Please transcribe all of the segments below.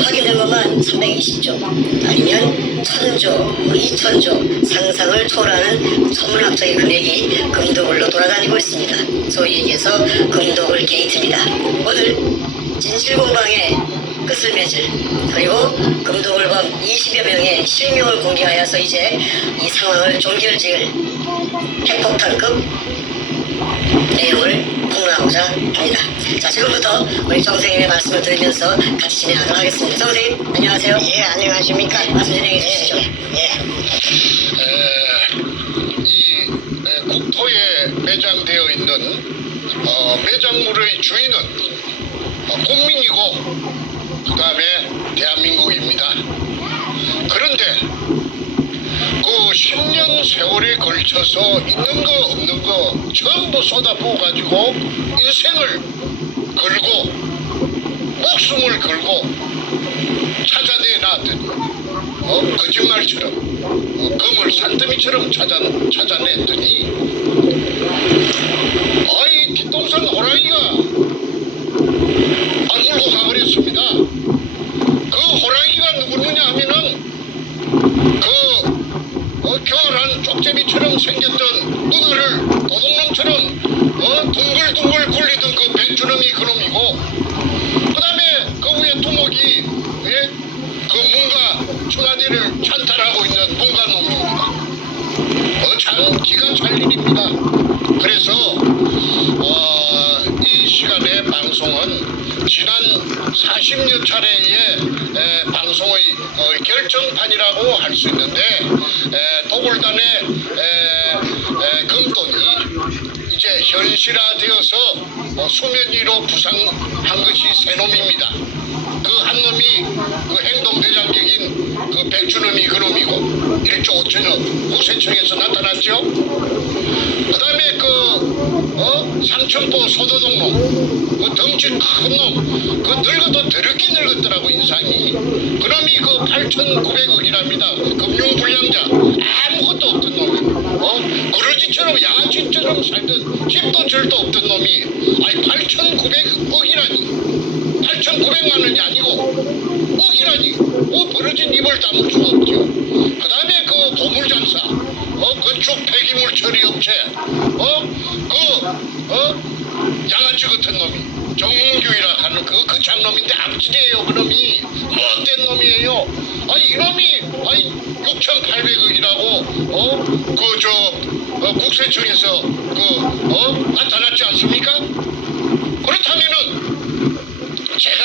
확인된 것만 320조, 아니면 1000조, 2000조 상상을 초월하는 천문학적인 금액이 금도굴로 돌아다니고 있습니다. 소위 얘기해서 금도굴 게이트입니다. 오늘 진실공방의 끝을 맺을, 그리고 금도굴범 20여 명의 실명을 공개하여서 이제 이 상황을 종결지을 핵폭탄급 내용을 폭로하고자 합니다. 자, 지금부터 우리 정 선생님의 말씀을 들으면서 같이 진행하도록 하겠습니다. 정 선생님, 안녕하세요. 예, 안녕하십니까. 말씀 진행해 주시죠. 이 국토에 매장되어 있는 매장물의 주인은 국민이고 그 다음에 대한민국입니다. 그런데 그 10년 세월에 걸쳐서 있는 거 없는 거 전부 쏟아부어 가지고 인생을 걸고 목숨을 걸고 찾아내 놨더니 거짓말처럼 금을 산더미처럼 찾아냈더니 아이 뒷동산 호랑이가 물고 가버렸습니다. 그 호랑이가 누구느냐 하면은 교활한 쪽제비처럼 생겼던 누나를 도둑놈처럼 둥글둥글 굴리던 그 백주놈이 그놈이고, 그 다음에 그 위에 두목이 그 문가 청와대를 찬탈하고 있는 문가놈입니다. 참 기가 찰 일입니다. 그래서 이 시간의 방송은 지난 40여 차례의 방송의 결정판이라고 할 수 있는데, 도굴단의 금돈이 이제 현실화되어서 수면 위로 부상한 것이 세 놈입니다. 그 한 놈이 그 행동대장격인 그 백주놈이 그놈이고 1조 5천억 국세청에서 나타났죠. 그 다음에 삼천포 소도동놈, 그 덩치 큰 놈, 그 늙어도 더럽게 늙었더라고 인상이. 그놈이 그 8,900억이랍니다. 금융불량자, 아무것도 없던 놈이, 그러지처럼 양아치처럼 살던 집도 절도 없던 놈이, 아니 8,900억이라니, 8,900만 원이 아니고 억이라니, 벌어진 입을 다물 수가 없죠. 그 다음에 그 보물장사, 건축 폐기물 처리업체, 양아치 같은 놈이, 정문규이라 하는 그 장놈인데 악질이에요. 그놈이 못된 놈이에요. 이놈이 6,800억이라고 국세청에서 나타났지 않습니까? 그렇다면은 제가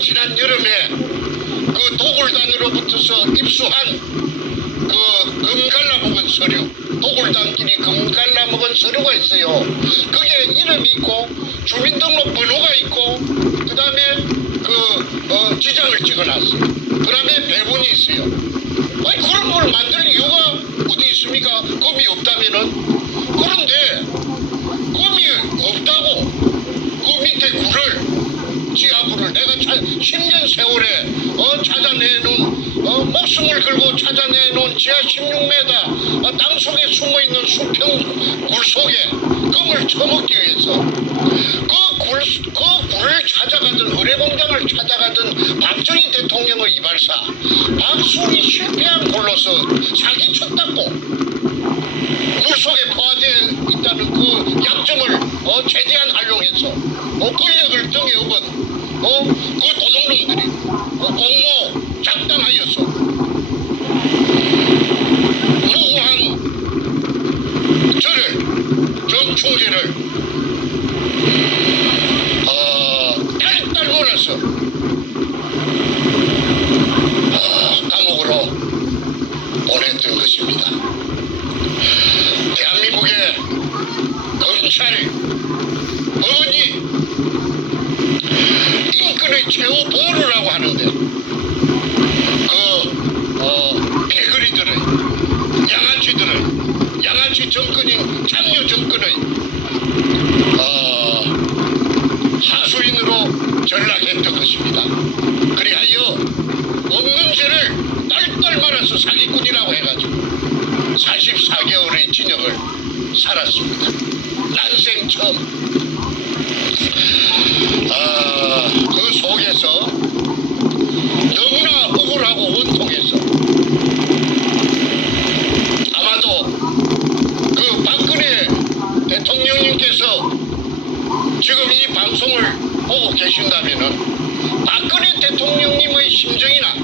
지난 여름에 그 도굴단으로부터서 입수한 그 금갈라먹은 서류, 도굴단끼리 금갈라먹은 서류가 있어요. 그게 이름이 있고 주민등록번호가 있고 그 다음에 지장을 찍어놨어요. 그 다음에 배분이 있어요. 그런 걸 만들 이유가 어디 있습니까? 금이 없다면은. 그런데 금이 없다고 그 밑에 굴을, 지하굴을 내가 10년 세월에 찾아내놓은, 목숨을 걸고 찾아내놓은 지하 16m 땅속에 숨어있는 수평 굴 속에 금을 쳐먹기 위해서 그 굴을 찾아가던, 의뢰공장을 찾아가던 박정희 대통령의 이발사 박수이 실패한 굴로서 사기쳤다고, 물속에 포화되어 있다는 그 약점을 최대한 활용해서 권력을 등에 업은 그 도둑놈들이 공모 작당하여서 무고한 저를, 정충재를 딸딸 몰아서 감옥으로 보냈던 것입니다. 대한민국의 검찰, 법원이 인권의 최후 보루라고 하는데 개구리들의, 양아치 정권인 장려 정권의 하수인으로 전락했던 것입니다. 그리하여 없는 죄를 딸딸 말아서 사기꾼이라고 해가지고 44개월의 징역을 살았습니다. 난생 처음. 보고 계신다면은 박근혜 대통령님의 심정이나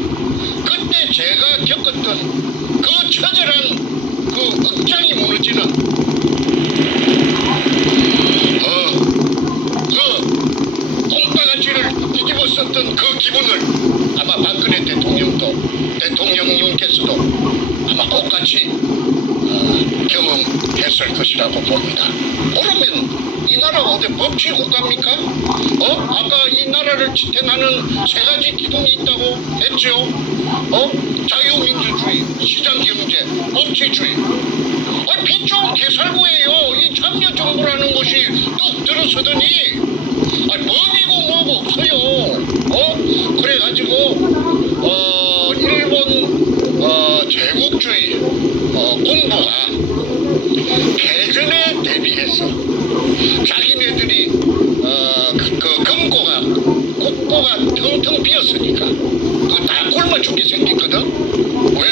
그때 제가 겪었던 그 처절한 그 억장이 무너지는 그 콩바가지를 뒤집어 썼던 그 기분을 아마 박근혜 대통령님께서도 아마 똑같이 경험했을 것이라고 봅니다. 그러면 이 나라가 어디 법치 국가입니까? 아까 이 나라를 지탱하는 세 가지 기둥이 있다고 했죠. 자유민주주의, 시장경제, 법치주의. 빚 좋은 개살구예요. 이 참여정부라는 것이 뚝 들어서더니 법이고 뭐고 없어요. 그래가지고 일본 제국주의 군부가 패전에 대비해서 자기네들이 그 금고가 국고가 텅텅 비었으니까 그 다 굶어 죽게 생겼거든. 왜?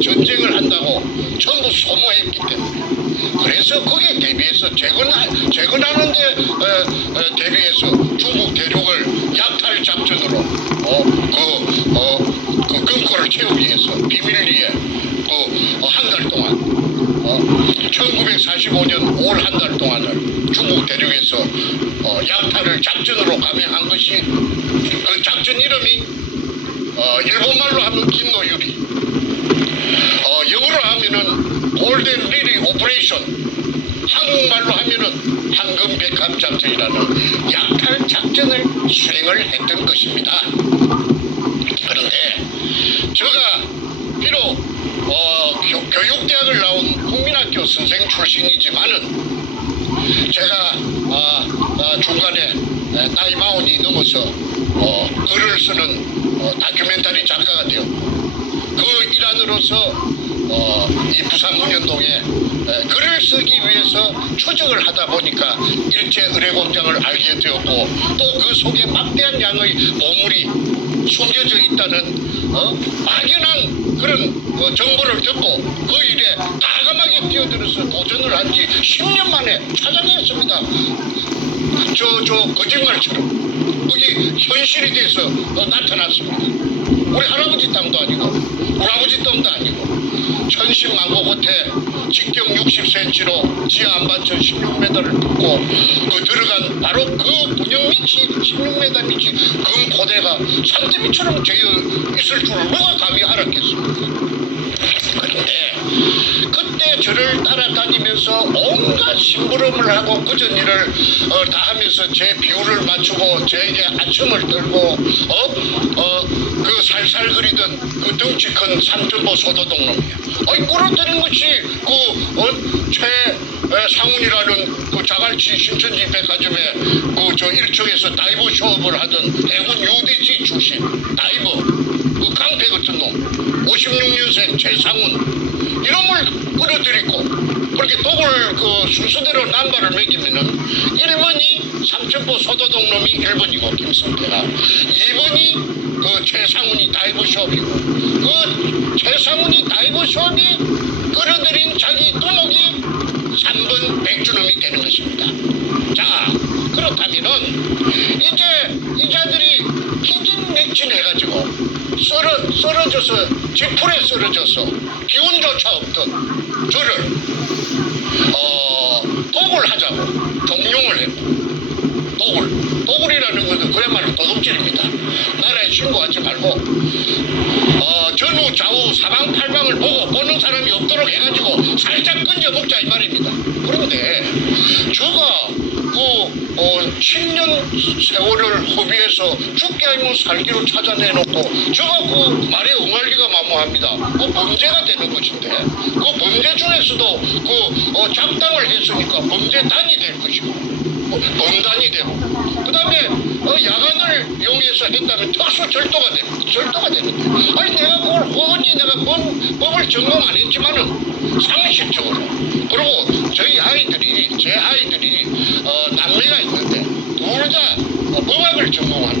전쟁을 한다고 전부 소모했기 때문에. 그래서 거기에 대비해서 재건하는데 대비해서 중국 대륙을 약탈 작전으로 그 금고를 채우기 위해서 비밀리에 한 달 동안 1945년 5월 한 달 동안을 중국 대륙에서 약탈을 작전으로 감행한 것이 그 작전 이름이 일본말로 하면 김노유리, 영어로 하면은 골든 리리 오퍼레이션, 한국말로 하면은 황금백합 작전이라는 약탈 작전을 수행을 했던 것입니다. 그런데 제가 비록 교육대학을 나온 국민학교 선생 출신이지만은 제가 중간에 나이 40이 넘어서 글을 쓰는 다큐멘터리 작가가 되었고 그 일환으로서 이 부산 문현동에 글을 쓰기 위해서 추적을 하다 보니까 일제 의뢰공장을 알게 되었고 또 그 속에 막대한 양의 보물이 숨겨져 있다는 막연한 그런 정보를 듣고 그 일에 과감하게 뛰어들어서 도전을 한 지 10년 만에 찾아냈습니다. 저 거짓말처럼 거기 현실이 돼서 나타났습니다. 우리 할아버지 땅도 아니고 우리 아버지 땅도 아니고 천신만고 겉에 직경 60cm로 지하 안반천 16m를 뚫고 그 들어간 바로 그 분영 밑이 16m 밑이 금고대가 산더미처럼 되어 있을 줄을 누가 감히 알았겠습니까? 그런데 그때 저를 따라다니면서 온갖 심부름을 하고 그전 일을 다 하면서 제 비율을 맞추고 저에게 아첨을 들고 그 살살 그리던 그 덩치 큰 삼천포 소도동 놈이야. 끌어들인 것이 그 최상훈이라는 그 자갈치 신천지 백화점에 그 저 1층에서 다이버 쇼업을 하던 해군 UDG 출신 다이버 그 깡패 같은 놈 56년생 최상훈 이놈을 끌어들이고 그렇게 독을 그 순서대로 남발을 매기면은 1번이 삼천포 소도동 놈이 1번이고 김성태가 2번이 그 최상훈이 다이버숍이고 그 최상훈이 다이버숍이 끌어들인 자기 두목이 3번 백주놈이 되는 것입니다. 자 그렇다면은 이제 이 자들이 피진맥진해가지고 쓰러져서 지풀에 쓰러져서 기운조차 없던 저를 독을 하자고 종용을 했고 독을이라는 것은 그야말로 도둑질입니다. 나라에 신고하지 말고 전후 좌우 사방팔방을 보고 보는 사람이 없도록 해가지고 살짝 건져 먹자 이 말입니다. 그런데 저가 그 10년 세월을 허비해서 죽게 아니면 살기로 찾아내놓고 저가 그 말에 응할 리가 만무합니다. 그 범죄가 되는 것인데 그 범죄 중에서도 그 작당을 했으니까 범죄단이 될 것이고 범단이 되고 그 다음에 야간을 이용해서 했다면 특수 절도가 되는데 아니 내가 그걸 허언이 내가 법을 전공 안 했지만은 상식적으로 그리고 제 아이들이 남매가 있는데 둘 다 법학을 전공하는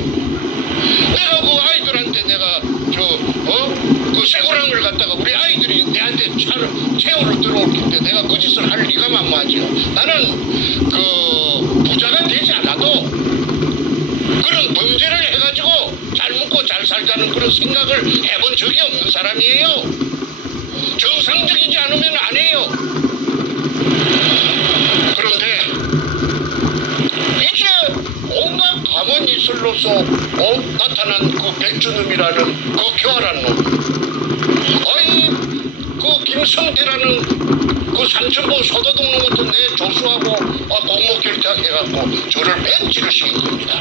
내가 그 아이들한테 내가 그 쇠고랑을 갖다가 우리 아이들이 내한테 채우러 들어올 때 내가 그 짓을 할 리가 만무하지요. 나는 그 부자가 되지 않아도 그 그런 범죄를 해가지고 잘 먹고 잘 살자는 그런 생각을 해본 적이 없는 사람이에요. 정상적이지 않으면 안 해요. 그런데 이제 온갖 가문이슬로서 나타난 그 백주놈이라는 그 교활한 놈, 아이 그 김성태라는 그 삼천포 소도동 놈 같은 내 조수하고 공모 결탁해갖고 저를 벤치를 시킨 겁니다.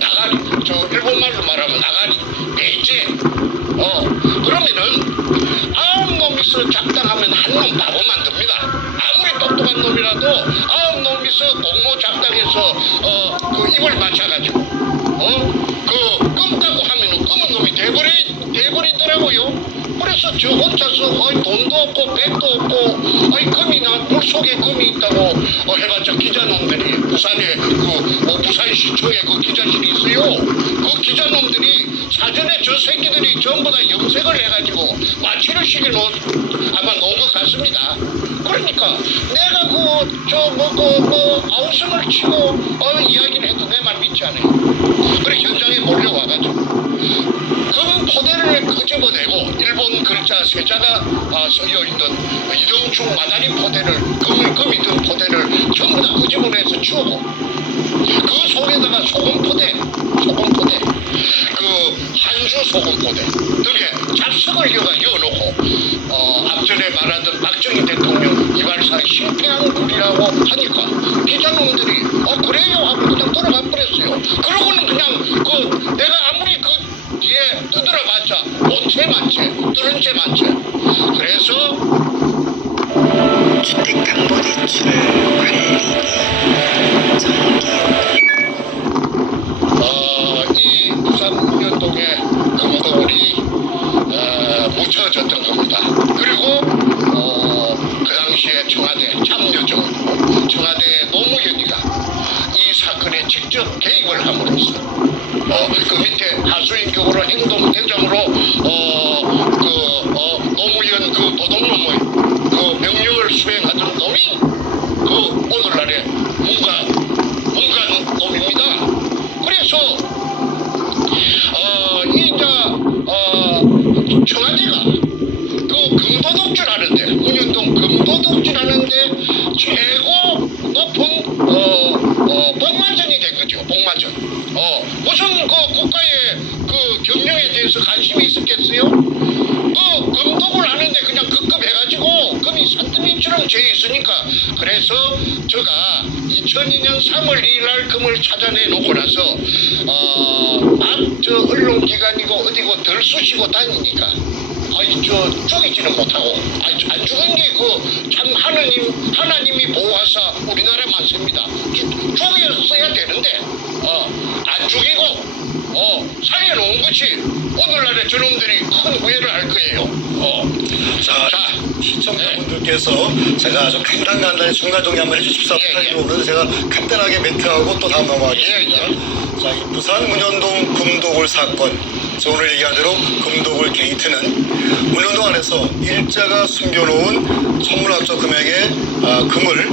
나가리, 저 일본말로 말하면 나가리, 배제. 그러면은 아홉 놈이서 작당하면 한 놈 바보 만듭니다. 아무리 똑똑한 놈이라도 아홉 놈이서 공모 작당해서 그 입을 맞춰가지고 그 끔다고 하면은 검은 놈이 돼버리더라고요. 그래서 저 혼자서 돈도 없고 백도 없고 금이나 물속에 금이 있다고 해봤자 기자놈들이 부산에 그 부산시청에 그 기자실이 있어요. 그 기자놈들이 사전에 저 새끼들이 전부 다 염색을 해가지고 마취를 시켜놓은 아마 놓은 것 같습니다. 그러니까 내가 아우성을 치고 이야기를 해도 내 말 믿지 않아요. 그래 현장에 몰려와가지고 금 포대를 끄집어내고 일본 글자 세자가 쓰여 있는 이동충 마다리 포대를 금이 든 포대를 전부 다 끄집어내서 치우고 그 속에다가 소금 포대 그 한주 소금 포대 등에 잡석을 이어놓고 앞전에 말하던 박정희 대통령 이발사의 실패한 굴이라고 하니까 기자놈들이 그래요 하고 그냥 돌아가 버렸어요. 그러고는 그냥 내가 아무리 그 뒤에 두드려봤자 못채 많채 뚫은 채 많채. 그래서 주택담보대출 관리비 정기요금 이 부산 문현동의 금도굴이 묻혀졌던 겁니다. 그리고 그 당시에 청와대 참여정 청와대 노무현이가 이 사건에 직접 개입을 함으로써 그 밑에 하수인격으로 행동대장으로 노무현 그 도둑놈의 그 명령을 수행하던 놈이 그 오늘날의 문관 놈입니다. 그래서 청와대가 그 금도둑질하는데 문현동 금도둑질하는데 최고 높은 복마전이 된 거죠. 복마전. 무슨 그 국가의 그 경영에 대해서 관심이 있었겠어요? 그 금독을 하는데 그냥 급급해가지고 금이 산더미처럼 죄 있으니까 그래서 제가 2002년 3월 2일 날 금을 찾아내 놓고 나서 언론기관이고 어디고 덜 쑤시고 다니니까 죽이지는 못하고 안 죽은 게 그 참 하나님이 보호하사 우리나라 만세입니다. 죽였어야 되는데 안 죽이고 살려놓은 것이 오늘날의 저놈들이 큰 후회를 할 거예요. 자, 시청자분들께서 제가 아주 간단히 중간 정리 한번 해주십사 부탁드리고 제가 간단하게 멘트하고 또 다음 넘어가겠습니다. 자, 이 부산 문현동 금도굴 사건, 오늘 얘기한 대로 금도굴 게이트는 문현동 안에서 일자가 숨겨놓은 천문학적 금액의 금을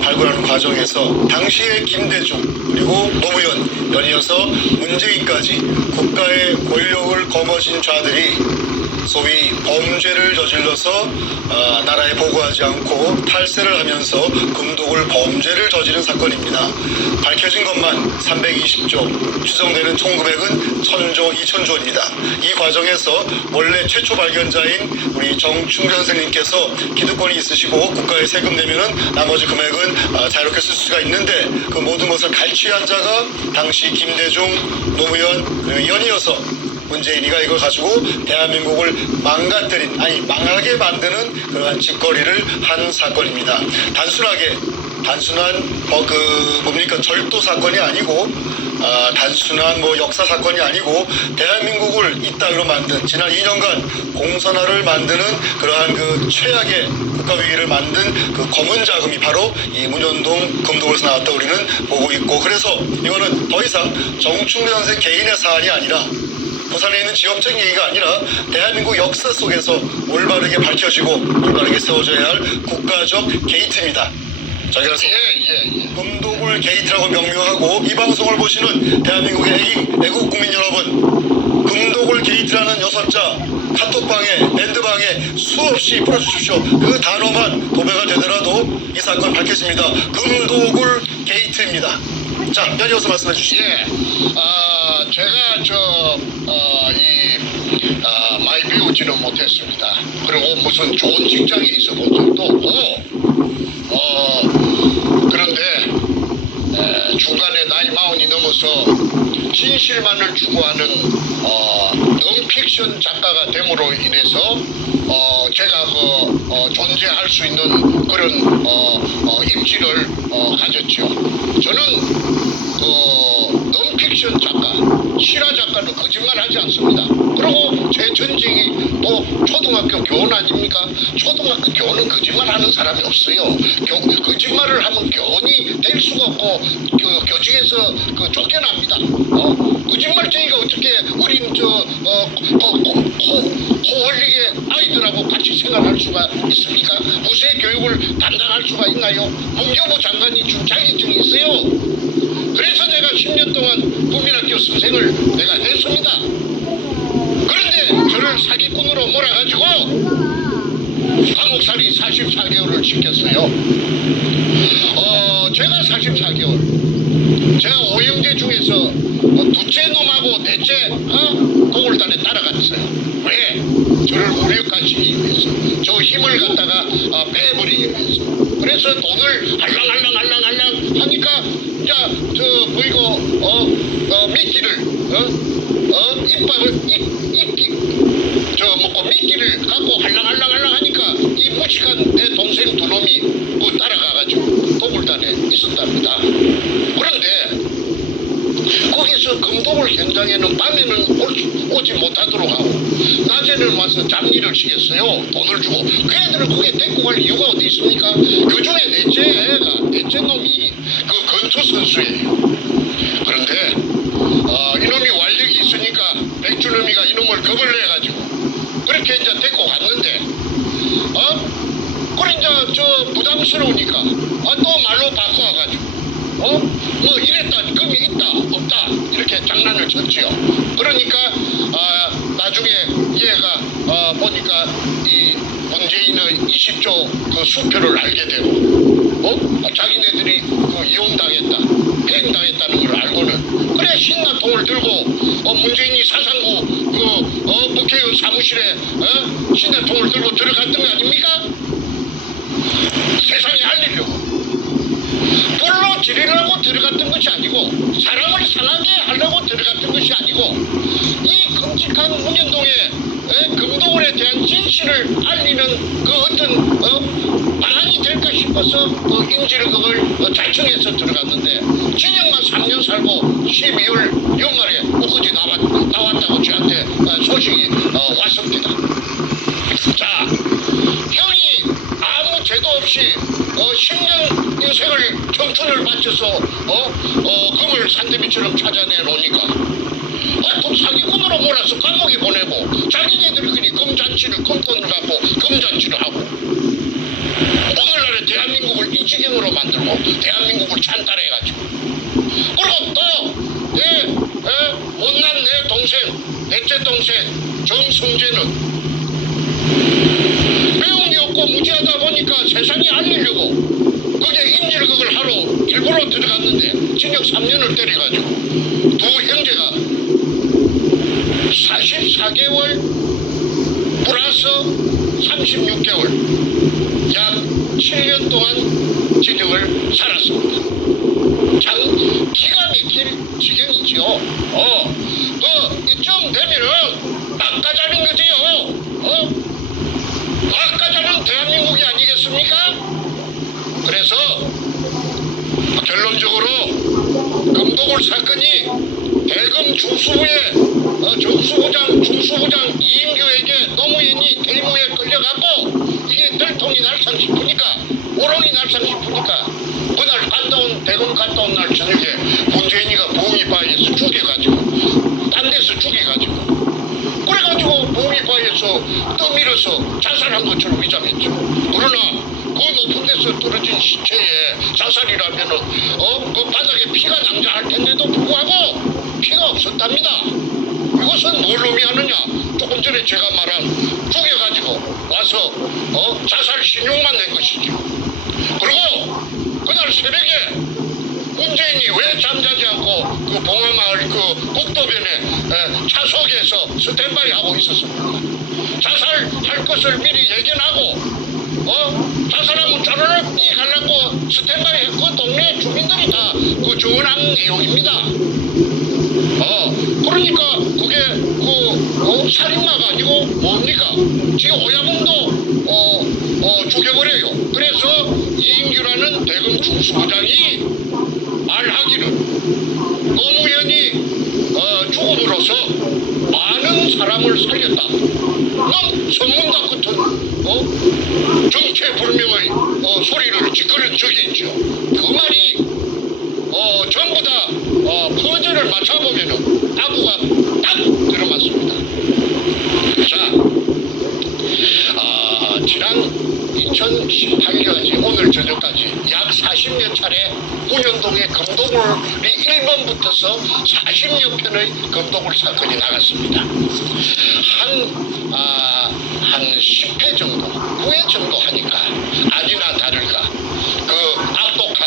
발굴하는 과정에서 당시의 김대중 그리고 노무현 연이어서 문재인까지 국가의 권력을 거머쥔 자들이 소위 범죄를 저질러서 나라에 보고하지 않고 탈세를 하면서 금독을 범죄를 저지른 사건입니다. 밝혀진 것만 320조, 추정되는 총 금액은 1000조, 2000조입니다. 이 과정에서 원래 최초 발견자인 우리 정충 선생님께서 기득권이 있으시고 국가에 세금 내면은 나머지 금액은 자유롭게 쓸 수가 있는데 그 모든 것을 갈취한 자가 당시 김대중, 노무현, 그리고 연이어서 문재인이가 이걸 가지고 대한민국을 망하게 만드는 그러한 짓거리를 한 사건입니다. 단순한 절도 사건이 아니고 단순한 역사 사건이 아니고 대한민국을 이따위로 만든 지난 2년간 공선화를 만드는 그러한 그 최악의 국가 위기를 만든 그 검은 자금이 바로 이 문현동 금도굴에서 나왔다 우리는 보고 있고, 그래서 이거는 더 이상 정충래 선생 개인의 사안이 아니라 부산에 있는 지역적인 얘기가 아니라 대한민국 역사 속에서 올바르게 밝혀지고 올바르게 세워져야 할 국가적 게이트입니다. 자, 그래서 금도굴 금도골 게이트라고 명명하고 이 방송을 보시는 대한민국의 애국 국민 여러분, 금도골 게이트라는 6자 카톡방에 밴드방에 수없이 풀어주십시오. 그 단어만 도배가 되더라도 이 사건 밝혀집니다. 금도골 게이트입니다. 자, 연이어서 말씀해 주시죠. 예, 제가 많이 배우지는 못했습니다. 그리고 무슨 좋은 직장에 있어 본 적도 없고, 그런데 중간에 나이 40이 넘어서 진실만을 추구하는 넌픽션 작가가 됨으로 인해서 제가 존재할 수 있는 그런 입지를 가졌죠. 저는 넌픽션 작가, 실화 작가는 거짓말하지 않습니다. 그리고 제 전쟁이 또 초등학교 교원 아닙니까? 초등학교 교원은 거짓말하는 사람이 없어요. 거짓말을 하면 교원이 될 수가 없고 교직에서 쫓겨납니다. 거짓말쟁이가 어떻게 어린 코 흘리게 아이들하고 같이 생활할 수가 있습니까? 무쇠 교육을 담당할 수가 있나요? 문교부 장관이 준 자격증이 있어요. 그래서 내가 10년 동안 국민학교 선생을 내가 했습니다. 그런데 저를 사기꾼으로 몰아가지고 감옥살이 44개월을 시켰어요. 제가 44개월. 제가 오형제 중에서 둘째 놈하고 넷째 도굴단에 따라갔어요. 왜? 저를 무력화시키기 위해서. 저 힘을 갖다가 빼버리기 위해서. 그래서 돈을 알랑알랑 하니까 보이고 미끼를 이빨을 먹고 미끼를 갖고 알랑알랑 하니까 이 무식한 내 동생 두 놈이 따라가가지고 도굴단에 있었답니다. 그런데 거기서 금도굴 현장에는 밤에는 오지 못하도록 하고 낮에는 와서 잡일을 시켰어요. 돈을 주고. 그 애들을 거기에 데리고 갈 이유가 어디 있습니까? 그 중에 넷째 놈이 건투 선수예요. 그런데 이놈이 완력이 있으니까 백준범이가 이놈을 겁을 내가지고 그렇게 이제 데리고 갔는데 그래 이제 부담스러우니까 또 말로 바꿔가지고 뭐 이랬다, 금이 있다, 없다 이렇게 장난을 쳤지요. 그러니까 나중에 얘가 보니까 이 문재인의 20조 그 수표를 알게 되고 자기네들이 이용당했다, 폐행당했다는 걸 알고는 그래 신나 통을 들고 문재인이 사상구 국회의원 사무실에 신나 통을 들고 들어갔던 거 아닙니까? 세상에 알리려고. 불로 지르려고 들어갔던 것이 아니고 사람을 상하게 하려고 들어갔던 것이 아니고 이 끔찍한 문현동의 금도굴에 대한 진실을 알리는 그 어떤 방안이 될까 싶어서 인질극을 자청해서 들어갔는데 진영만 3년 살고 12월 연말에 엊그제 나왔다고 저한테 소식이 왔습니다. 자, 형이 아무 죄도 없이 10년 인생을 청춘을 바쳐서 금을 산더미처럼 찾아내놓으니까 또 사기꾼으로 몰아서 감옥에 보내고 자기네들이 그리 금잔치를 금돈을 갖고 금잔치를 하고 오늘날의 대한민국을 이 지경으로 만들고 대한민국을 찬탈해가지고 그리고 또 못난 내 동생 넷째 동생 정승재는 배운 게 없고 무지하다 보니까 세상에 알리려고 그게 인질극을 하러 일부러 들어갔는데 징역 3년을 때려가지고 두 형제가 44개월 플러스 36개월 약 7년 동안 징역을 살았습니다. 참 기가 막힐 지경이지요. 이쯤 되면은 막가자는 거지요. 막가자는 대한민국이 아니겠습니까? 그래서 결론적으로 금도굴 사건이 대검 중수부의 중수부장 이인규에게 노무현이 대무에 끌려가고 이게 들통이 날상 싶으니까 오롱이 날상 싶으니까 그날 대검 갔다 온 날 저녁에 문재인이가 부흥이바에서 죽여가지고 딴 데서 죽여가지고 그래가지고 부흥이바에서 떠밀어서 자살한 것처럼 위장했죠. 그러나 그 높은 데서 떨어진 시체에 자살이라면은 그 했는데도 불구하고 피가 없었답니다. 이것은 뭘 의미하느냐? 조금 전에 제가 말한 죽여가지고 와서 자살 신용만 낸 것이죠. 그리고 그날 새벽에 문재인이 왜 잠자지 않고 그 봉화마을 그 국도변에 차석에서 스탠바이 하고 있었습니까? 자살할 것을 미리 예견하고 자살하면 쪼르륵 뛰어가려고 스탠바이 그 동네 주민들이 다 그 조언한 내용입니다. 그러니까 그게 살인마가 아니고 뭡니까? 지금 오야분도 죽여버려요. 그래서 이인규라는 대검 중수부장이 말하기를 노무현이 죽음으로써 많은 사람을 살렸다. 넌 선문답 같은 정체불명의 소리를 짓거린 적이 있죠. 그 말이 전부 다 퍼즐을 맞춰보면은 아구가 딱 들어맞습니다. 자, 지난 2018년 오늘 저녁까지 약 40여 차례 운현동의 금도굴이 1번부터서 40여 편의 금도굴 사건이 나갔습니다. 한 10회 정도, 9회 정도 하니까 아니나 다를까 그 악독한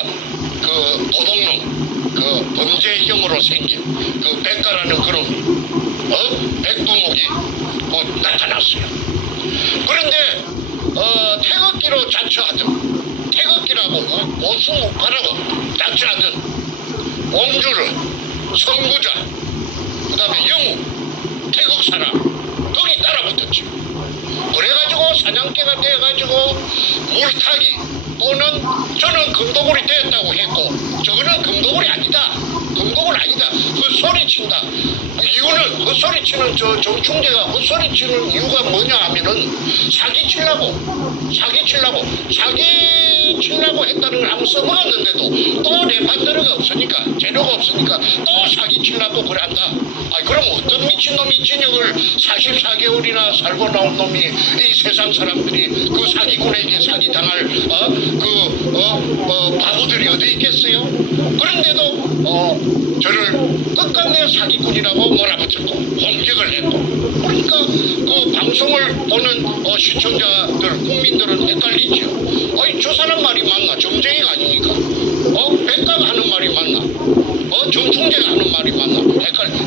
그 도둑놈, 그 범죄형으로 생긴 그 백가라는 그놈이 백두목이 나타났어요. 그런데 태극기로 자처하던 태극기라고 오승우파라고 자처하던 옹주를 선구자 그 다음에 영우 태극사람 거기 따라붙었죠. 그래가지고 사냥개가 되어가지고 물타기 또는 저는 금도굴이 되었다고 했고 저거는 금도굴이 아니다. 금도굴 아니다. 헛소리친다. 이유는 헛소리치는 저 정충재가 헛소리치는 이유가 뭐냐 하면은 사기치려고 했다는 걸 한번 써먹었는데도 또 레판드르가 없으니까 재료가 없으니까 또 사기치려고 그래 한다. 그럼 어떤 미친놈이 진역을 44개월이나 살고 나온 놈이 이 세상 사람들이 그 사기꾼에게 사기당할 바보들이 어디 있겠어요? 그런데도 저를 끝끝내 사기꾼이라고 몰아붙였고 공격을 했고 그러니까 그 방송을 보는 시청자들 국민들은 헷갈리죠. 저 사람 말이 맞나? 정쟁이가 아니니까 백가가 하는 말이 맞나? 정충재가 하는 말이 맞나?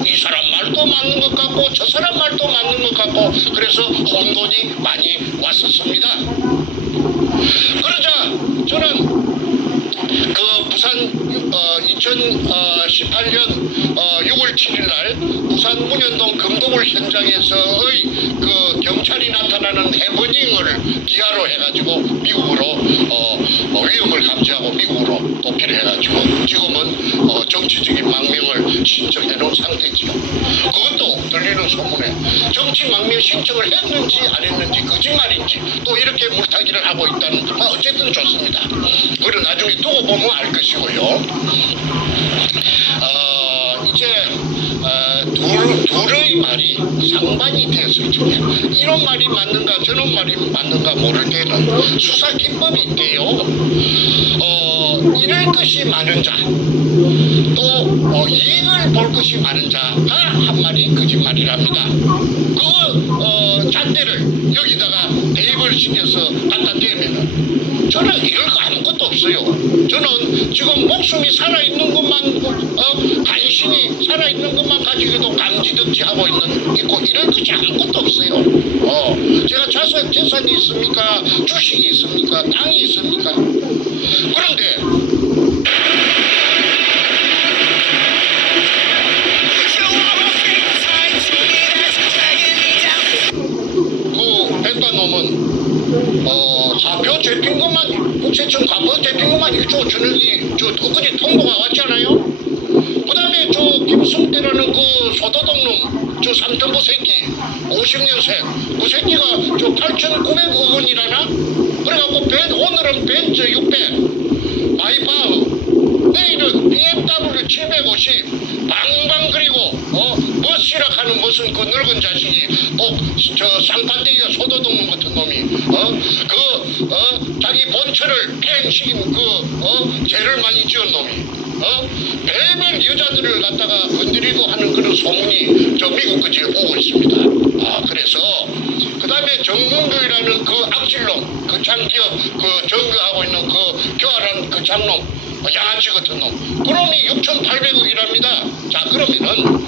이 사람 말도 맞는 것 같고 저 사람 말도 맞는 것 같고 그래서 혼돈이 많이 왔었습니다. 그러자 저는 그 부산 2018년 6월 7일 날 부산 문현동 금도굴 현장에서의 그 경찰이 나타나는 해버닝을 기하로 해가지고 미국으로 위험을 감지하고 미국으로 도피를 해가지고 지금은 정치적인 망명을 신청해 놓은 상태지요. 그것도 들리는 소문에 정치 망명 신청을 했는지 안 했는지 거짓말인지 또 이렇게 물타기를 하고 있다는 어쨌든 좋습니다. 그걸 나중에 두고 보면 알 것이고요. 이제 둘의 말이 상반이 되었을 적에 이런 말이 맞는가 저런 말이 맞는가 모를 때는 수사 기법이 있대요. 잃을 것이 많은 자 또 이익을 볼 것이 많은 자가 한 말이 거짓말이랍니다. 그 잣대를 여기다가 대입을 시켜서 갖다 대면은 저는 이럴 거 아무것도 없어요. 저는 지금 목숨이 살아있는 것만 간신히 살아있는 것만 가지고도 감지덕지하고 있고 이럴 것이 아무것도 없어요. 제가 재산이 있습니까? 주식이 있습니까? 땅이 있습니까? 그런데 그 백반놈은 가표 잡힌 것만 국세청 가표 잡힌 것만 일조 저녁이 엊그제 통보가 왔잖아요. 그 다음에 저 김승태라는 그 소도둑놈 저 삼천포 새끼 50년생 그 새끼가 저 8,900억 원이라나 그래갖고 오늘은 벤츠 600 마이바흐 내일은 BMW 750 방방 그리고 머시락 하는 무슨 그 늙은 자식이 저 쌍판대기가 소도둑놈 같은 놈이 자기 본처를 팽시킨 죄를 많이 지은 놈이 매일 여자들을 갖다가 건드리고 하는 그런 소문이 저 미국까지 오고 있습니다. 그래서 그 다음에 정문교이라는 그 악질놈, 그 장기업 그 정교하고 있는 그 교활한 그 장놈, 양아치 같은 놈, 그놈이 6,800억이랍니다. 자, 그러면은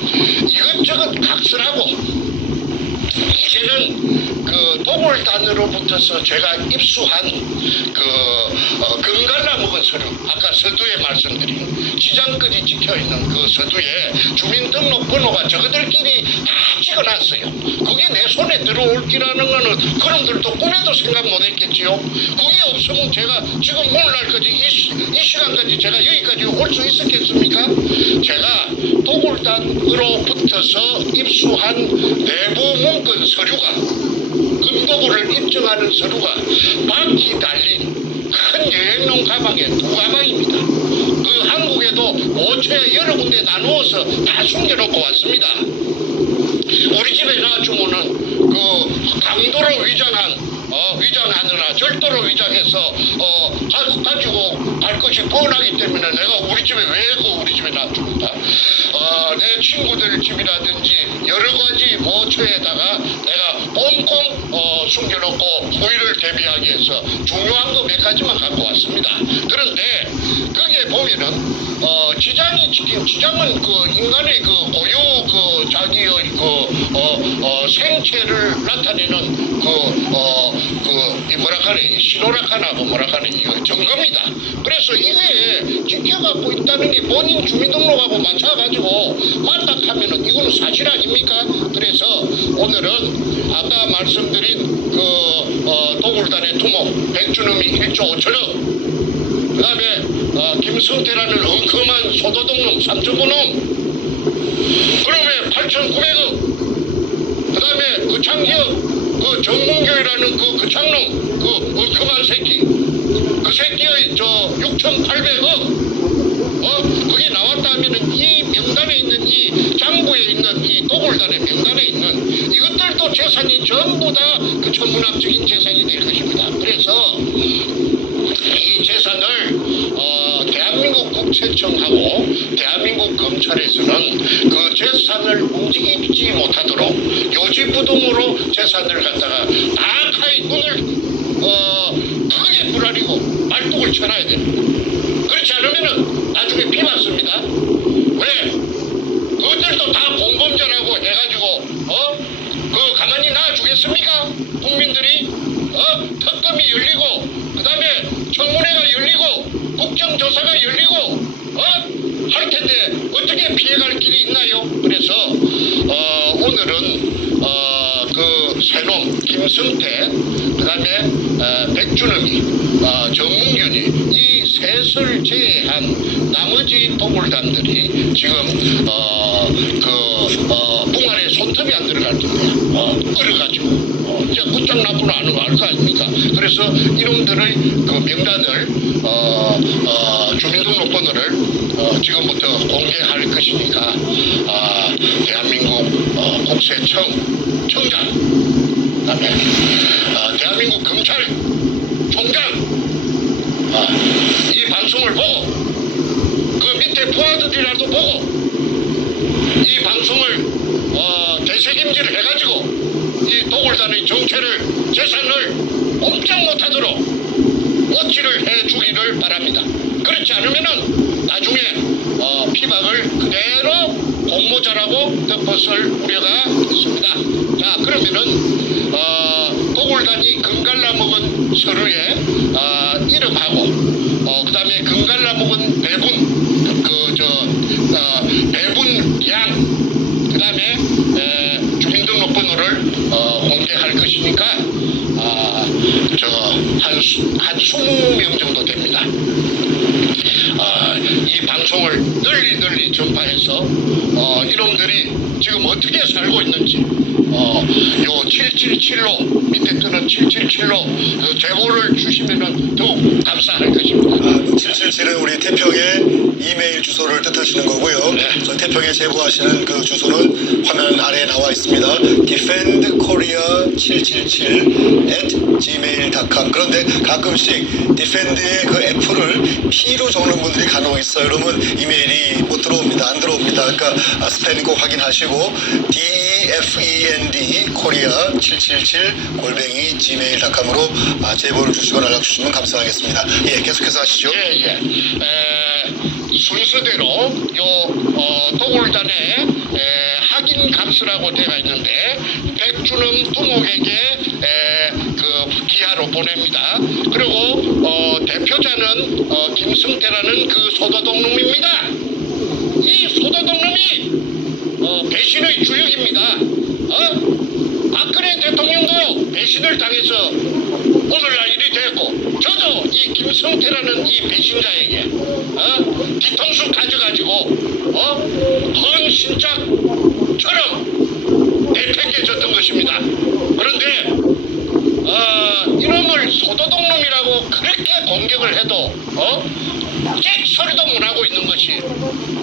이것저것 각설하고 이제는 그 도굴단으로부터서 제가 입수한 금갈라 먹은 서류, 아까 서두에 말씀드린 지장까지 찍혀있는 그 서두에 주민등록번호가 저거들끼리 다 찍어놨어요. 그게 내 손에 들어올 기라는 거는 그놈들도 꿈에도 생각 못했겠지요. 그게 없으면 제가 지금 오늘날까지 이 시간까지 제가 여기까지 올 수 있었겠습니까? 제가 도굴단으로부터서 입수한 내부 문건 서류가, 금도구를 입증하는 서류가 바퀴 달린 큰 여행용 가방에 2가방입니다. 그 한국에도 5초에 여러 군데 나누어서 다 숨겨놓고 왔습니다. 우리 집에 놔주면은 그 강도로 위장하느라 절도로 위장해서 가지고 갈 것이 뻔하기 때문에 내가 우리 집에 우리 집에 놔줍니다. 내 친구들 집이라든지 여러 가지 모처에다가 내가 꽁꽁 숨겨놓고 후일을 대비하기 위해서 중요한 거 몇 가지만 갖고 왔습니다. 그런데 거기에 보면은 지장은 그 인간의 그 고유 그 자기의 생체를 나타내는 신호락하나 이거 점검이다. 그래서 이게 지켜갖고 있다는 게 본인 주민등록하고 맞춰가지고 맞닥하면은 이거는 사실 아닙니까? 그래서 오늘은 아까 말씀드린 도굴단의 투모 백주놈이 1조 5천억, 그 다음에 김성태라는 엉큼한 소도둑놈 3천구놈, 그러면 8,900억, 그 다음에 그 장기업 그 정문교이라는 그 장놈 그 엉큼한 새끼, 그 새끼의 6,800억 그게 나왔다 하면은 이 명단에 있는 이 장부에 있는 이 도굴단의 명단에 있는 이것들도 재산이 전부 다 그 천문학적인 재산이 될 것입니다. 그래서 이 재산을 대한민국 국세청하고 대한민국 검찰에서는 그 재산을 움직이지 못하도록 요지부동으로 재산을 갖다가 악하게 눈을 크게 부라리고 말뚝을 쳐놔야 됩니다. 그렇지 않으면은 나중에 피 맞습니다. 왜? 그것들도 다 공범죄라고 해가지고 가만히 놔주겠습니까? 국민들이 특검이 열리고 그 다음에 청문회가 열리고 국정조사가 열리고 할 텐데 어떻게 피해갈 길이 있나요? 그래서 오늘은 그 새놈 김성태, 그 다음에 백준엄이, 정문균이 이 셋을 제외한 나머지 도굴단들이 지금 붕안에 손톱이 안 들어갈 텐데요. 끌어가지고 이제 굿장 나쁘나 아는 거 알 거 아닙니까? 그래서 이놈들의 그 명단을 주민등록번호를 지금부터 공개할 것이니까 대한민국 국세청장, 그다음에 대한민국 검찰총장 이 방송을 보고 그 밑에 부하들이라도 보고 이 방송을 되새김질을 해가지고 이 도굴단의 정체를 재산을 꼼짝 못하도록 어치를 해주기를 바랍니다. 그렇지 않으면은 나중에 피박을 그대로 공모자라고 덮었을 우려가 있습니다. 자, 그러면은 도굴단이 금갈라 먹은 서류에 이름하고 그 다음에 금갈라 먹은 배분 배분량, 그 다음에 주민등록번호를 공개할 것이니까 한 20명 정도 됩니다. 이 이 방송을 널리 전파해서 이놈들이 지금 어떻게 살고 있는지 요 777로 밑에 뜨는 777로 제보를 주시면은 더욱 감사할 것입니다. 777은 우리 태평의 이메일 주소를 뜻하시는 거고요. 네. 저희 태평에 제보하시는 그 주소는 화면 아래에 나와 있습니다. defendkorea777@gmail.com. 그런데 가끔씩 defend의 그 F를 P로 적는 분들이 간혹 있어요. 그러면 이메일이 못 들어옵니다. 안 들어옵니다. 그러니까 스팸 꼭 확인하시고 defend korea777@gmail.com으로 제보를 주시거나 연락 주시면 감사하겠습니다. 예, 계속해서 하시죠. 예. 순서대로 도굴단의 확인 값이라고 되어 있는데 백주는 두목에게 그 기하로 보냅니다. 그리고 대표자는 김승태라는 그 소도동 놈입니다. 이 소도동 놈이 배신의 주역입니다. 박근혜 대통령도 배신을 당해서 오늘날 일이 됐고 저도 이 김성태라는 이 배신자에게 뒤통수 가져가지고 헌신짝처럼 내팽개졌던 것입니다. 그런데 이놈을 소도동놈이라고 그렇게 공격을 해도 객 소리도 못하고 있는 것이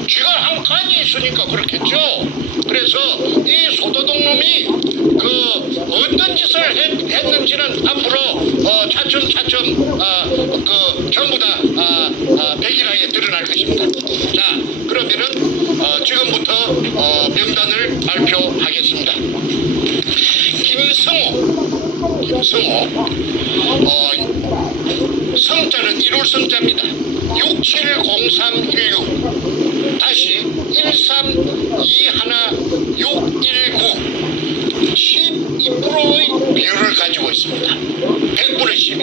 쥐가 한 칸이 있으니까 그렇겠죠. 그래서 이 소도동놈이 그 어떤 짓을 했는지는 앞으로 차츰 그 전부 다 백일하에 드러날 것입니다. 자, 그러면은 지금부터 명단을 발표하겠습니다. 김성호 성자는 1월 성자입니다. 670316 다시 1321619 12%의 비율을 가지고 있습니다. 100분의 12.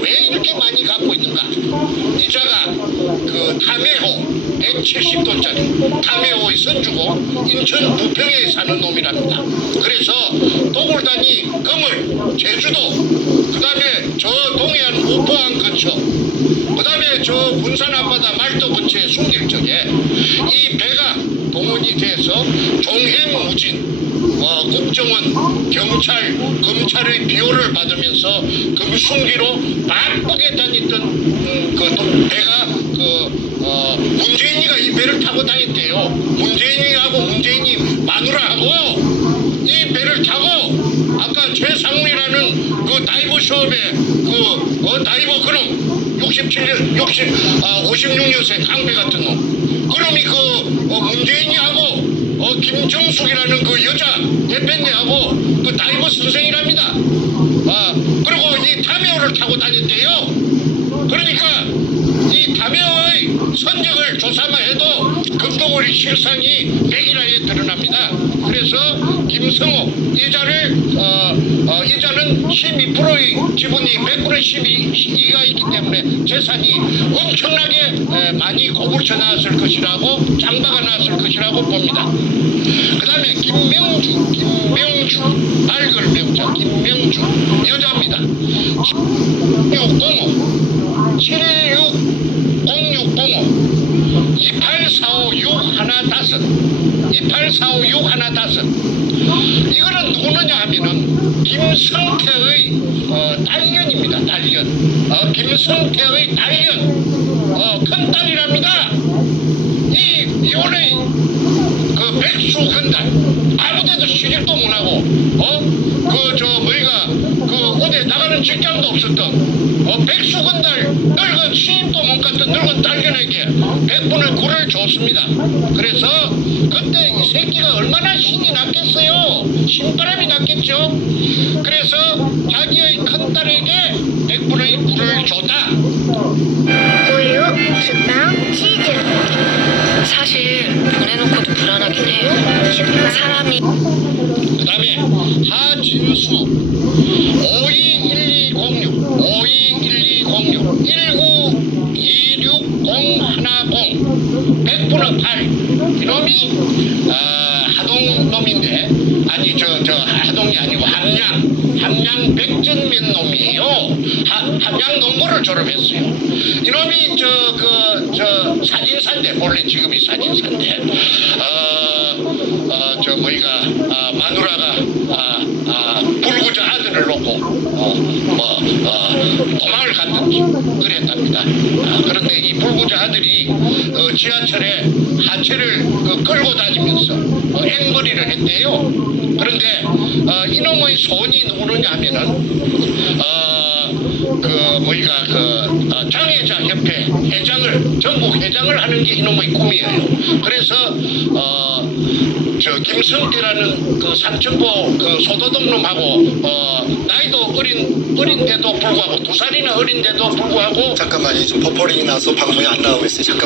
왜 이렇게 많이 갖고 있는가? 이자가 그 탐해호 170돈짜리 탐해호의 선주고 인천 부평에 사는 놈이랍니다. 그래서 도굴단이 금을 제주도 그 다음에 저 동해안 우포항 근처 그 다음에 저 군산 앞바다 말도 근처에 숨길 적에 이 배가 동원이 돼서 종행무진 국정원, 경찰, 검찰의 비호를 받으면서 금숭기로 바쁘게 다녔던 그 배가 문재인이가 이 배를 타고 다녔대요. 문재인이하고 문재인이 마누라하고 이 배를 타고 아까 최상훈이라는 그 다이버 숍의 다이버 그놈 56년생 강배 같은 놈 그놈이 문재인이하고 김정숙이라는 그 여자 대표님하고 그 다이버 선생이랍니다. 그리고 이 타메오를 타고 다녔대요. 그러니까 이 타메오의 선적을 조사만 해도 금도구리 실상이 백일하에 드러납니다. 그래서 김성호 이자는 12%의 지분이 100분의 12가 있기 때문에 재산이 엄청나게 많이 고불쳐 나왔을 것이라고 장바가 나왔을 것이라고 봅니다. 그 다음에 김명주 맑을 명자 김명주 여자입니다. 760605 2845615 이거는 누구느냐 하면은 김성태의 딸년입니다. 딸년 김성태의 딸년 큰딸이랍니다. 이 이혼의 그 백수 건달 아무데도 시집도 못하고 어디 나가는 직장도 없었던 백수 건달 늙은 시임도 못 갔던 늙은 딸년에게 100분의 9를 줬습니다. 그래서 그때 이 새끼가 얼마나 신이 났겠어요. 신바람이 났겠죠. 그래서 자기의 큰딸에게 100분의 9를 줬다. 우유, 수빵, 치즈. 사실 보내놓고도 불안하긴 해요. 사람이 그 다음에 하진수 521206 1926010 100분의 8 이놈이 하동 하동 놈인데, 아니 저 하동이 아니고 함양 백전면 놈이에요. 함양 농고를 졸업했어요. 이놈이 저 사진사인데, 본래 직업이 사진사인데, 마누라가 불구자 아들을 놓고 도망을 갔든지 그랬답니다. 그런데 이 불구자 아들이 지하철에 하체를 끌고 다니면서 앵벌이를 했대요. 그런데 이놈의 손이 누구느냐 하면은 장애자 협회 전국 회장을 하는 게 이놈의 꿈이에요. 그래서 김성태라는 그 삼천포 소도동놈하고 나이도 어린데도 불구하고 2살이나 어린데도 불구하고 잠깐만요. 지금 버퍼링이 나서 방송이 안 나오고 있어요.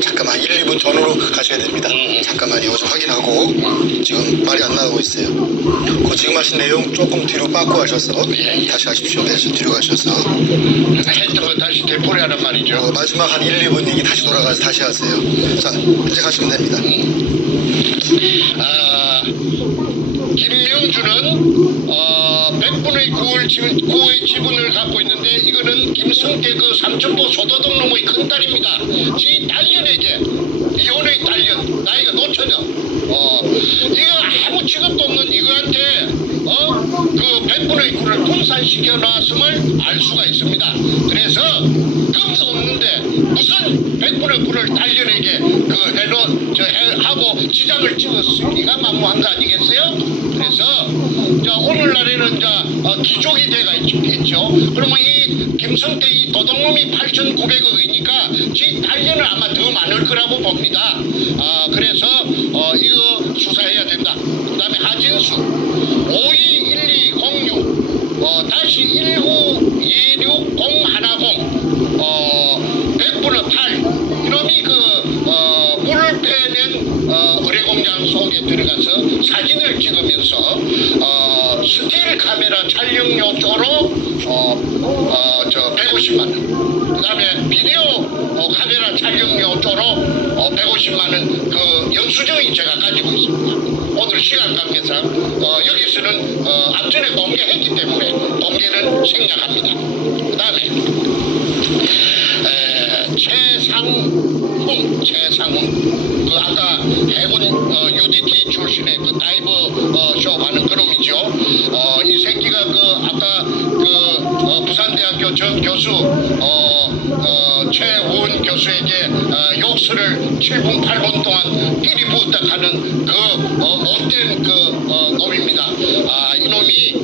잠깐만 1, 2분 전으로 가셔야 됩니다. 잠깐만요. 이거 좀 확인하고 지금 말이 안 나오고 있어요. 그 지금 하신 내용 조금 뒤로 빠꾸 하셔서 다시 하십시오. 네, 뒤로 가셔서 했던 거 다시 되풀이하란 말이죠. 마지막 한 1, 2분 얘기 다시 돌아가서 다시 하세요. 자, 이제 가시면 됩니다. 김명주는 100분의 9의 지분을 갖고 있는데, 이거는 김성태 그 삼천포 소도동 놈의 큰딸입니다. 지 딸년에게, 이혼의 딸년, 나이가 노처녀, 이거 아무 직업도 없는 이거한테 그 100분의 9를 분산시켜 놨음을 알 수가 있습니다. 그래서 금도 없는데 무슨 100분의 9를 딸년에게 하고 지장을 찍었으니까 만무한 거 아니겠어요? 그래서 오늘날에는 기족이 돼가 있겠죠. 그러면 이 김성태 이 도둑놈이 8,900억이니까 지 딸년은 아마 더 많을 거라고 봅니다. 그래서 이거 수사해야 된다. 그 다음에 하진수 521206 다시 1926010 100분의 8 이놈이 물을 빼낸 의뢰공장 속에 들어가서 사진을 찍으면서 스틸 카메라 촬영료 쪼로 150만 원, 그 다음에 비디오 카메라 촬영료 쪼로 150만 원 그 영수증이 제가 가지고 있습니다. 오늘 시간 관계상 여기서는 앞전에 공개했기 때문에 공개는 생략합니다. 그 다음에 최상훈 그 아까 해군 UDT 출신의 그 다이버 쇼 하는 그놈이죠. 이 새끼가 아까 부산대학교 전 교수 최훈 교수에게 욕설을 7분 8분 동안 끼리 부었다 하는 못된 놈입니다. 이놈이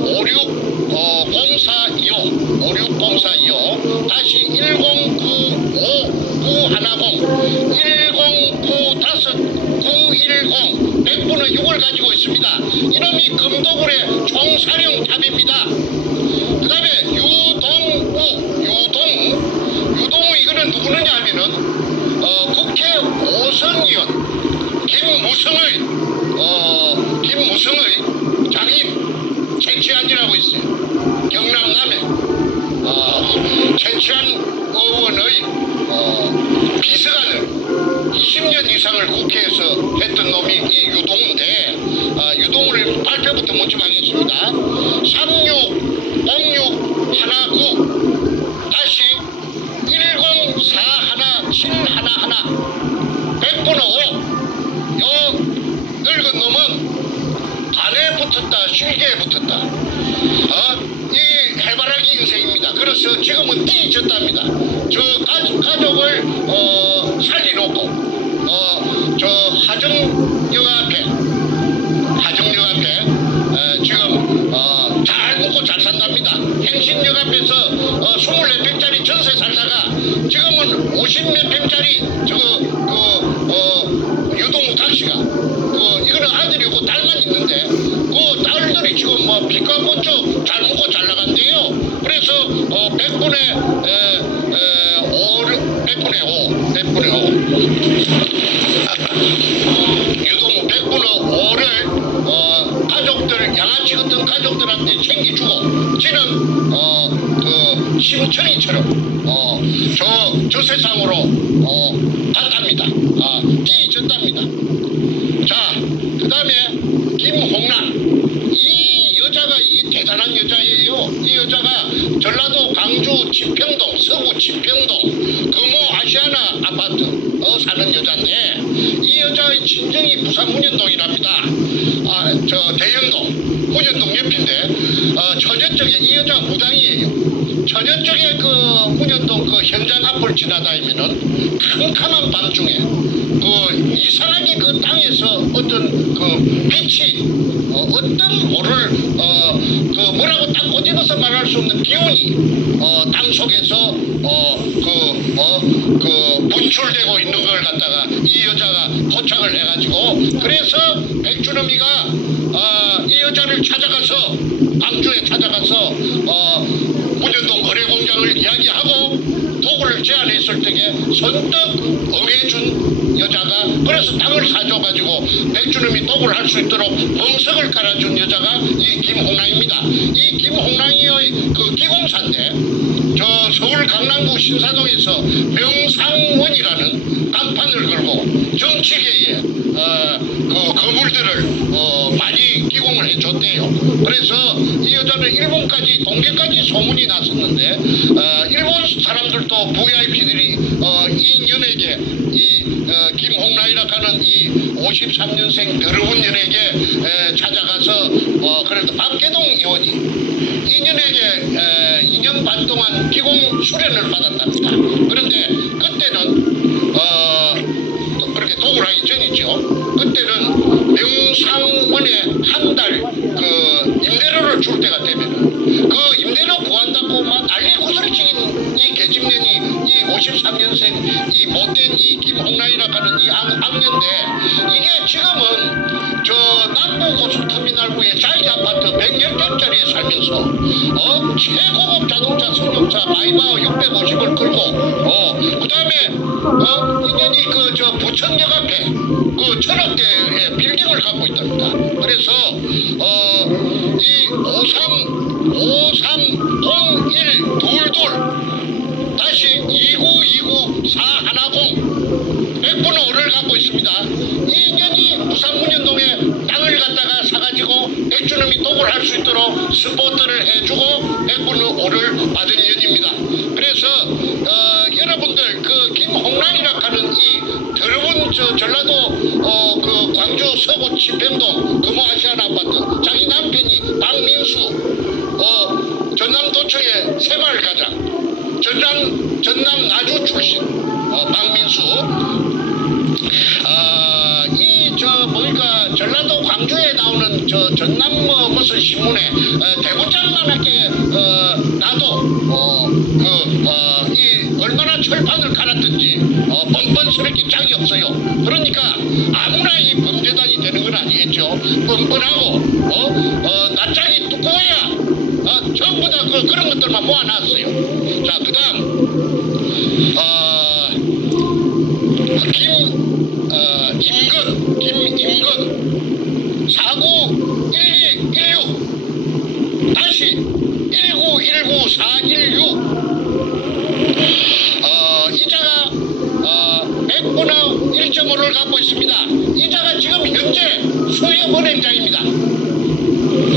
560425 다시 1095910 1095910 100분의 6을 가지고 있습니다. 이놈이 금도굴의 총사령탑입니다. 그 다음에 유동우 이거는 누구느냐 하면은 국회 5선 의원 김무성의 장인 최치한이라고 있어요. 경남 남해 최치한 의원의 비서관을 20년 이상을 국회에서 했던 놈이 이 유동우인데, 유동우를 발표부터 먼저 하겠습니다. 360619 다시 1041711 100분의 5. 요 늙은 놈은 간에 붙었다, 실개에 붙었다. 이 해바라기 인생입니다. 그래서 지금은 띠졌답니다. 저 가족을 살리놓고 저 하정역 앞에 지금 잘 먹고 잘 산답니다. 행신역 앞에서 24평짜리 전세 살다가 지금은 50몇 평짜리 유동우 탁시가 이거는 아들이고 딸만 있는데 그 딸들이 지금 빚과 건축 잘 먹고 잘 나간대요. 그래서 100분의 5 유동우 100분의 5를 가족들 양아치 같은 가족들한테 챙겨주고 지는 심청이처럼 저 세상으로 갔답니다. 뒤졌답니다. 자, 그 다음에 김홍란. 이 여자가 이 대단한 여자예요. 이 여자가 전라도 광주 지평동, 서구 지평동 금호 아시아나 아파트 사는 여자인데, 이 여자의 친정이 부산 문현동이랍니다. 저 대연동, 문현동 옆인데, 처녀 쪽에 이 여자가 무당이에요. 처녀 쪽에 그 문현동 그 현장 앞을 지나다니면은 캄캄한 밤중에 그 이상하게 그 땅에서 어떤 그 빛이 어떤 모를 그 뭐라고 딱 꼬집어서 말할 수 없는 기운이 땅 속에서 분출되고 있는 걸 갖다가 이 여자가 포착을 해가지고, 그래서 백주름이가 이 여자를 찾아가서 광주에 찾아가서 문현동 거래공장을 이야기하고 도구를 제안했을 때에 선뜻 응해준 여자가, 그래서 땅을 사줘가지고 백주름이 도구를 할 수 있도록 멍석을 깔아준 여자가 이 김홍랑입니다. 이 김홍랑이의 그 기공사인데, 저 서울 강남구 신사동에서 명상원이라는 간판을 걸고 정치계에 그 거물들을 많이 기공을 해줬대요. 그래서 이 여자는 일본까지 동계까지 소문이 났었는데, 일본 사람들도 VIP들이 이 연예계 이 김홍란이라 하는 이 53년생 더러운 연예계 찾아가서 그래도 박계동 의원이 이 연예계 2년 반 동안 기공 수련을 받았답니다. 그런데 그때는 그렇게 도구를 하기 전이죠. 그때는 명상원에 한 달 그 임대료를 줄 때가 되면은 그 임대료 구한다고 막 난리 구슬치긴 이 계집년이 이 53년생 이 못된 이 김홍란이라 하는 이 악년데, 이게 지금은 저 남부 고속터미널구의 자이 아파트 110평짜리에 살면서 최고급 자동차 승용차 마이바흐 650을 끌고 그 다음에 인연이 그 저 부천역 앞에 그 천억대의 빌딩을 갖고 있답니다. 그래서 이 530122 다시 2929410 100분의 5를 갖고 있습니다. 이 인연이 부산 문현동에 땅을 갖다가 사가지고 백주놈이 도구를 할 수 있도록 스포트를 해주고 100분의 5를 받은 인연입니다. 그래서 여러분들 그 김홍란이라 하는 이 더러운 저 전라도 그 광주 서구 지평동 금호 아시아나 아파트, 자기 남편이 박민수 전남도청의 새마을가장, 전남 나주 출신 박민수, 이 저 뭐니까 전라도 광주에 나오는 저 전남 무슨 신문에 대구장만하게 나도 이 얼마나 철판을 갈았든지 뻔뻔스럽게 짝이 없어요. 그러니까 아무나 이 범죄단이 되는 건 아니겠죠. 뻔뻔하고 낯짝이 두꺼워야 전부 다 그런 것들만 모아놨어요. 자, 그다음 김임근 491216 다시 1919416 이자가 100분의 1.5를 갖고 있습니다. 이자가 지금 현재 수협은행장입니다.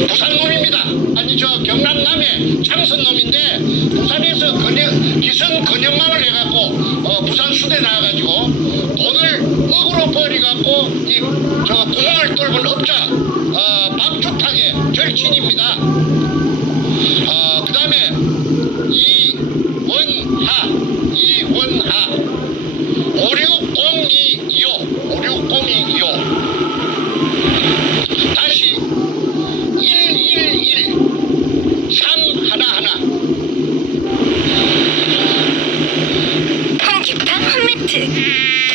부산놈입니다. 아니 저 경남 남해 창선놈인데 부산에서 기선 근역망을 해갖고 부산 수대 나와가지고 돈을 억으로 벌이갖고 이 저 구멍을 뚫은 업자 박주탁의 절친입니다. 그 다음에 이원하 560225 다시 111 311 홈기타 홈매트.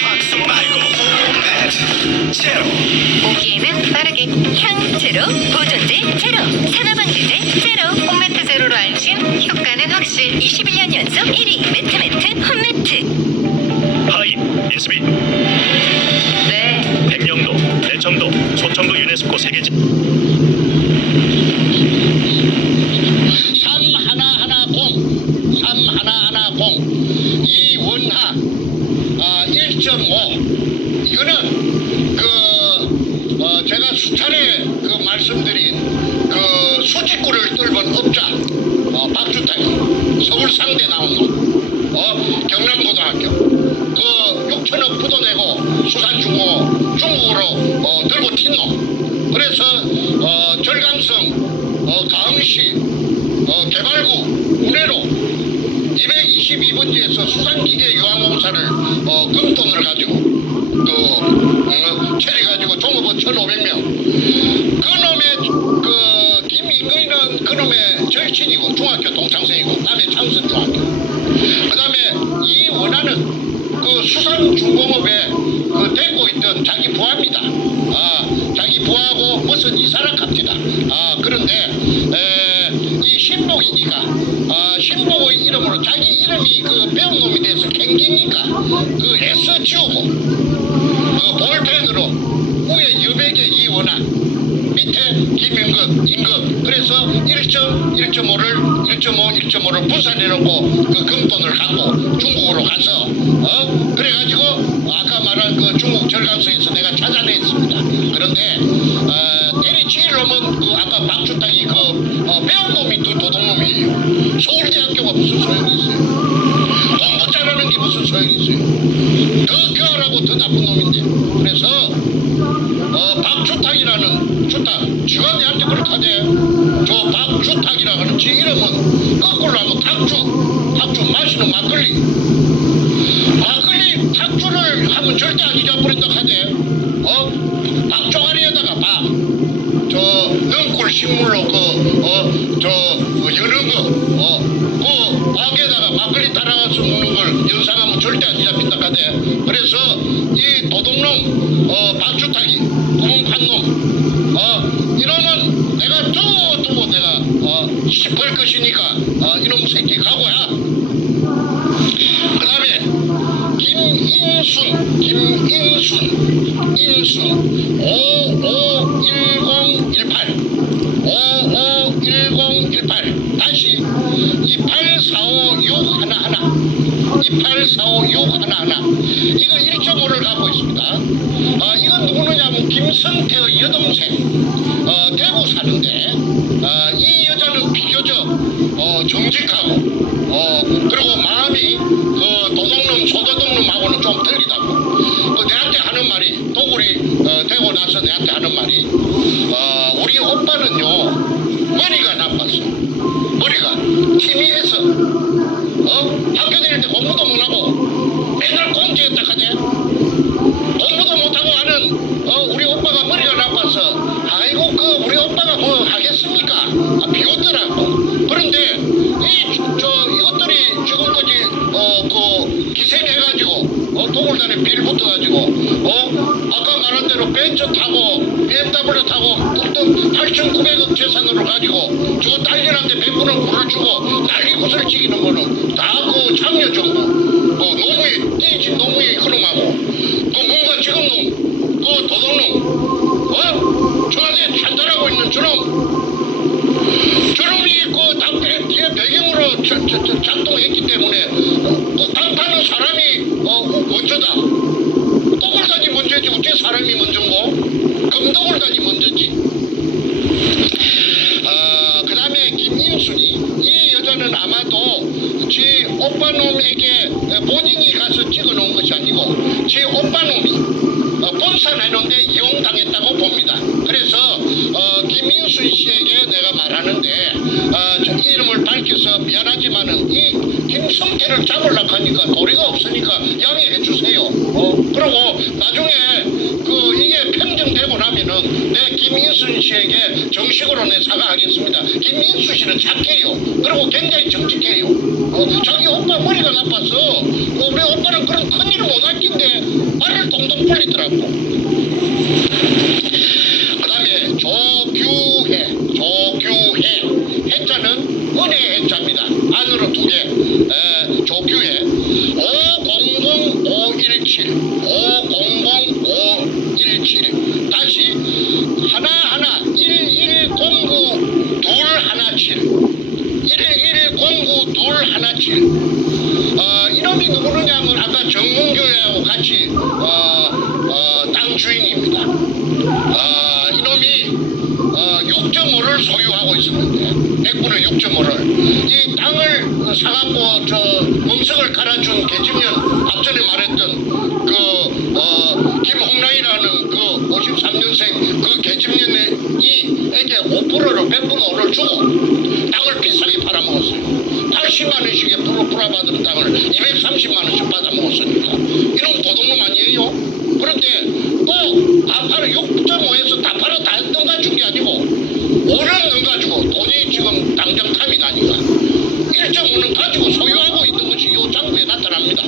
박수 말고 홈매트 제로. 보기에는 빠르게 향 제로, 보존제 제로, 산화방지제 제로, 홈매트 제로로 안심, 효과는 확실. 21년 연속 1위 매트매트 홈매트. 하이 인수비 네. 백령도 대청도 소청도 유네스코 세계지 3110 이원하 1.5 이거는 그 수차례 그 말씀드린 그 수직구를 뚫은 업자 박주탁이 서울 상대 나온 놈 경남고등학교 그 6천억 부도내고 수산중공업 중국으로 들고 튄 놈. 그래서 절강성 가흥시 개발구 운해로 222번지에서 수산기계 유항공사를 금돈을 가지고 처리가지고 종업원 1,500명. 그놈의 김인근이는 그놈의 절친이고 중학교 동창생이고 남해 창선중학교. 그다음에 이원하는 그 수산중공업에 데리고 있던 자기 부하입니다. 자기 부하고 무슨 이사락합니다. 그런데 이 신복이니까 신복의 이름으로 자기 이름이 그 배운 놈이 돼서 캥기니까 그 애써 지우고 그 볼펜으로 위에 여백의 이원한 밑에 김인근 임금 그래서 1.5를 분산해놓고 그 금돈을 갖고 중국으로 가서 그래가지고 아까 말한 그 중국 절강성에서 내가 찾아냈습니다. 그런데 때리치길 놈은 그 아까 박주탁이 그 배운 놈이 도둑놈이에요. 서울대학교가 무슨 소용이 있어요? 공부 잘하는 게 무슨 소용이 있어요? 더 교활하고 더 나쁜 놈인데. 그래서 박주탁이라는 주탁 지가 내한테 그렇다대. 저 박주탁이라 하는 지 이름은 거꾸로 하면 탁주 마시는 막걸리 탁주를 하면 절대 안 잊어버린다 하대. 박종아리에다가 저 능굴 식물로 여는 그 박에다가 막걸리 따라가서 먹는 걸 연상하면 절대 안 잊어버린다 하대. 그래서 이 도둑놈 박주탁이 구멍판놈 이놈은 내가 두고 내가 씹을 것이니까 이놈 새끼 각오야. 그 다음에 인순 551018 다시 2845611 이거 1.5를 갖고 있습니다. 이건 누구느냐면 김성태의 여동생 대구 사는데 이 여자는 비교적 정직하고 그리고 마음이 그 도둑놈 소도둑놈하고는 좀 틀리다고 내한테 하는 말이 도굴이 되고 나서 내한테 하는 말이 우리 오빠는요 머리가 나빴어. 머리가 TV에서 학교 다닐 때 공부도 못하고 맨날 공주했다 하네. 공부도 못하고 하는 우리 오빠가 머리가 나빠서 아이고 그 우리 오빠가 뭐 하겠습니까? 비웃더라고. 그런데 이것들이 지금까지 그 기생해가지고 도굴단에 빌 붙어가지고 아까 말한 대로 벤츠 타고 BMW 타고 뚝뚝 8,900억 재산으로 가지고 저 딸들한테 100%는 굴을 주고 난리 구슬 치기는 거는 다 그 장려정부 노무의 띠진 노무의 흐름하고 그 뭔가 지금 놈 그 도둑놈 청와대에 찬탈하고 있는 저놈이 그 뒤에 배경으로 작동했기 때문에 그 당파는 사람이 먼저다. 도굴단이 먼저지 어떻게 사람이 먼저고 금도굴단이 먼저지. 그 다음에 김인순이 이 여자는 아마도 지 오빠놈에게 본인이 가서 찍어놓은 것이 아니고 지 오빠놈이 본산해놓은데 이용당했다고 봅니다. 그래서 김인순 씨에게 내가 말하는데 이름을 밝혀서 미안하지만은 이 김성태를 잡으려고 하니까 도리가 없으니까 양해해 주세요. 그리고 나중에 이게 평정되고 나면은 내 김인순 씨에게 정식으로 내 사과하겠습니다. 김인순 씨는 착해요. 그리고 굉장히 정직해요. 자기 오빠 머리가 나빠서 우리 오빠는 그런 큰일을 못할 낀데 말을 동동 풀리더라고. 그 다음에 조규해 해자는 은혜 해자입니다. 안으로 2개 조규해 500517 다시 하나하나 1109217 1109217 이놈이 누구느냐면 아까 정문교회하고 같이 땅 주인입니다. 이놈이 6.5를 소유하고 있었는데 100분의 6.5를 이 땅을 사갖고 저 멍석을 깔아준 계집년 앞전에 말했던 김홍랑이라는 그 53년생 그 계집년에게 5%를 100분의 5를 주고 땅을 비싸게 팔아먹었어요. 80만 원씩에 풀어받은 땅을 230만 원씩 받아먹었으니까 이놈 도둑놈 아니에요? 그런데 또 아파를 6.5에서 다 팔아 다 넘가준 게 아니고 5는 넘가지고 돈이 지금 당장 탐이 나니까 1.5는 가지고 소유하고 있는 것이 이 장부에 나타납니다.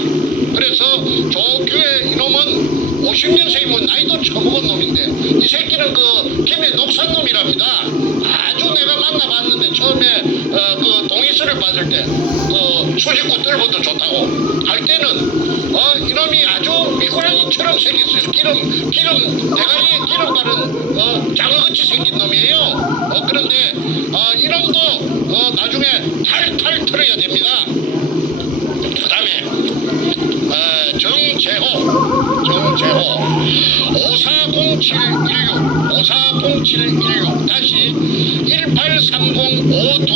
그래서 조규의 이놈은 50년생이면 나이도 처먹은 놈인데 이 새끼는 그 김해 녹산 놈이랍니다. 아주 내가 만나봤는데 처음에 그 동의서를 받을 때 수직구 뜰부터 좋다고 할 때는 이놈이 아주 미꾸라지처럼 생겼어요. 기름 대가리에 기름 바른 장어같이 생긴 놈이에요. 그런데 이놈도 나중에 탈탈 털어야 됩니다. 그 다음에 정재호 540716 다시 1830520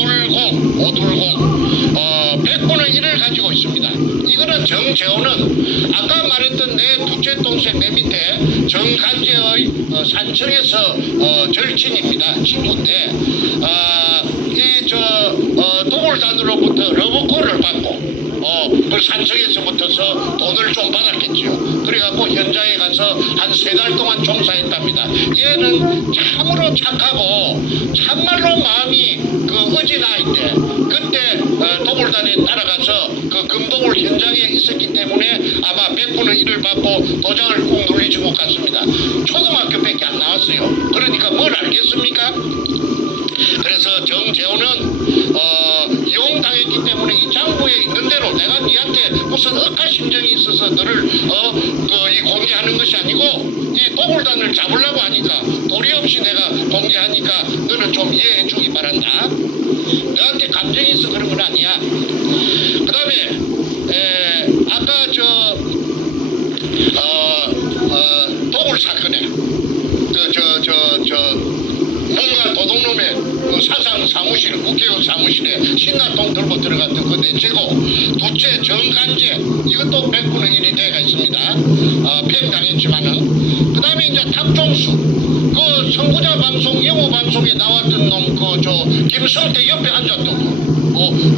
100분의 1을 가지고 있습니다. 이거는 정재호는 아까 말했던 내 둘째 동생 내 밑에 정간재의 산청에서 절친입니다. 친구인데 도굴단으로부터 러브콜을 받고 그 산청에서부터서 돈을 좀 받았겠죠. 그래갖고 현장에 가서 한 3달 동안 종사했답니다. 얘는 참으로 착하고 참말로 마음이 그 어진아이인데 그때 도굴단에 따라가서 그 금도굴 현장에 있었기 때문에 아마 100분의 1을 받고 도장을 꾹 눌리지 못 갔습니다. 초등학교밖에 안 나왔어요. 그러니까 뭘 알겠습니까? 그래서 정재호는 이용당했기 때문에 이 장부에 있는 대로 내가 니한테 무슨 억하 심정이 있어서 너를 이 공개하는 것이 아니고 이 도굴단을 잡으려고 하니까 도리 없이 내가 공개하니까 너는 좀 이해해 주기 바란다. 너한테 감정이 있어 그런 건 아니야. 그 다음에 아까 도굴 사건에 뭔가 도둑놈의 그 사상 사무실, 국회의원 사무실에 신나통 들고 들어갔던 그 넷째고 둘째 정간재 이것도 100분의 1이 돼가 있습니다. 폐행당했지만은 그 다음에 이제 탁종수 그 선구자 방송 영어 방송에 나왔던 놈 김성태 옆에 앉았던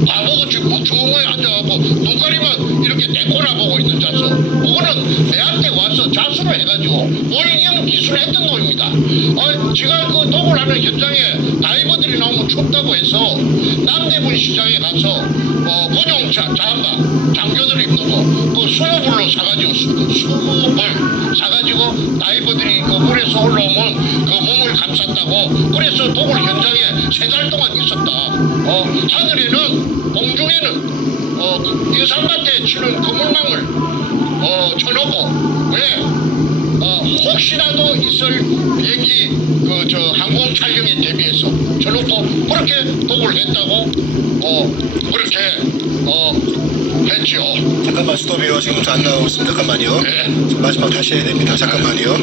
바보같이 묵중에 앉아갖고 눈가리만 이렇게 떼꼬나 보고 있는 자수 그거는 내한테 와서 자수를 해가지고 올영 기술했던 놈입니다. 지가 그 도굴하는 현장에 다이버들이 나오면 춥다고 해서 남대문 시장에 가서 군용 잠바 장교들 입는 거 그 20불로 사가지고 20불 사가지고 다이버들이 그 물에서 올라오면 그 몸을 감쌌다고 그래서 도굴 현장에 3달 동안 있었다. 하늘에는 공중에는 인삼밭에 치는 그물망을 쳐놓고 왜 혹시라도 있을 비행기 항공 촬영에 대비해서 쳐놓고 그렇게 도굴을 했다고 그렇게 했죠. 잠깐만 스톱이요. 지금 안 나오고 있습니다. 잠깐만요. 네. 마지막 다시 해야 됩니다. 잠깐만요.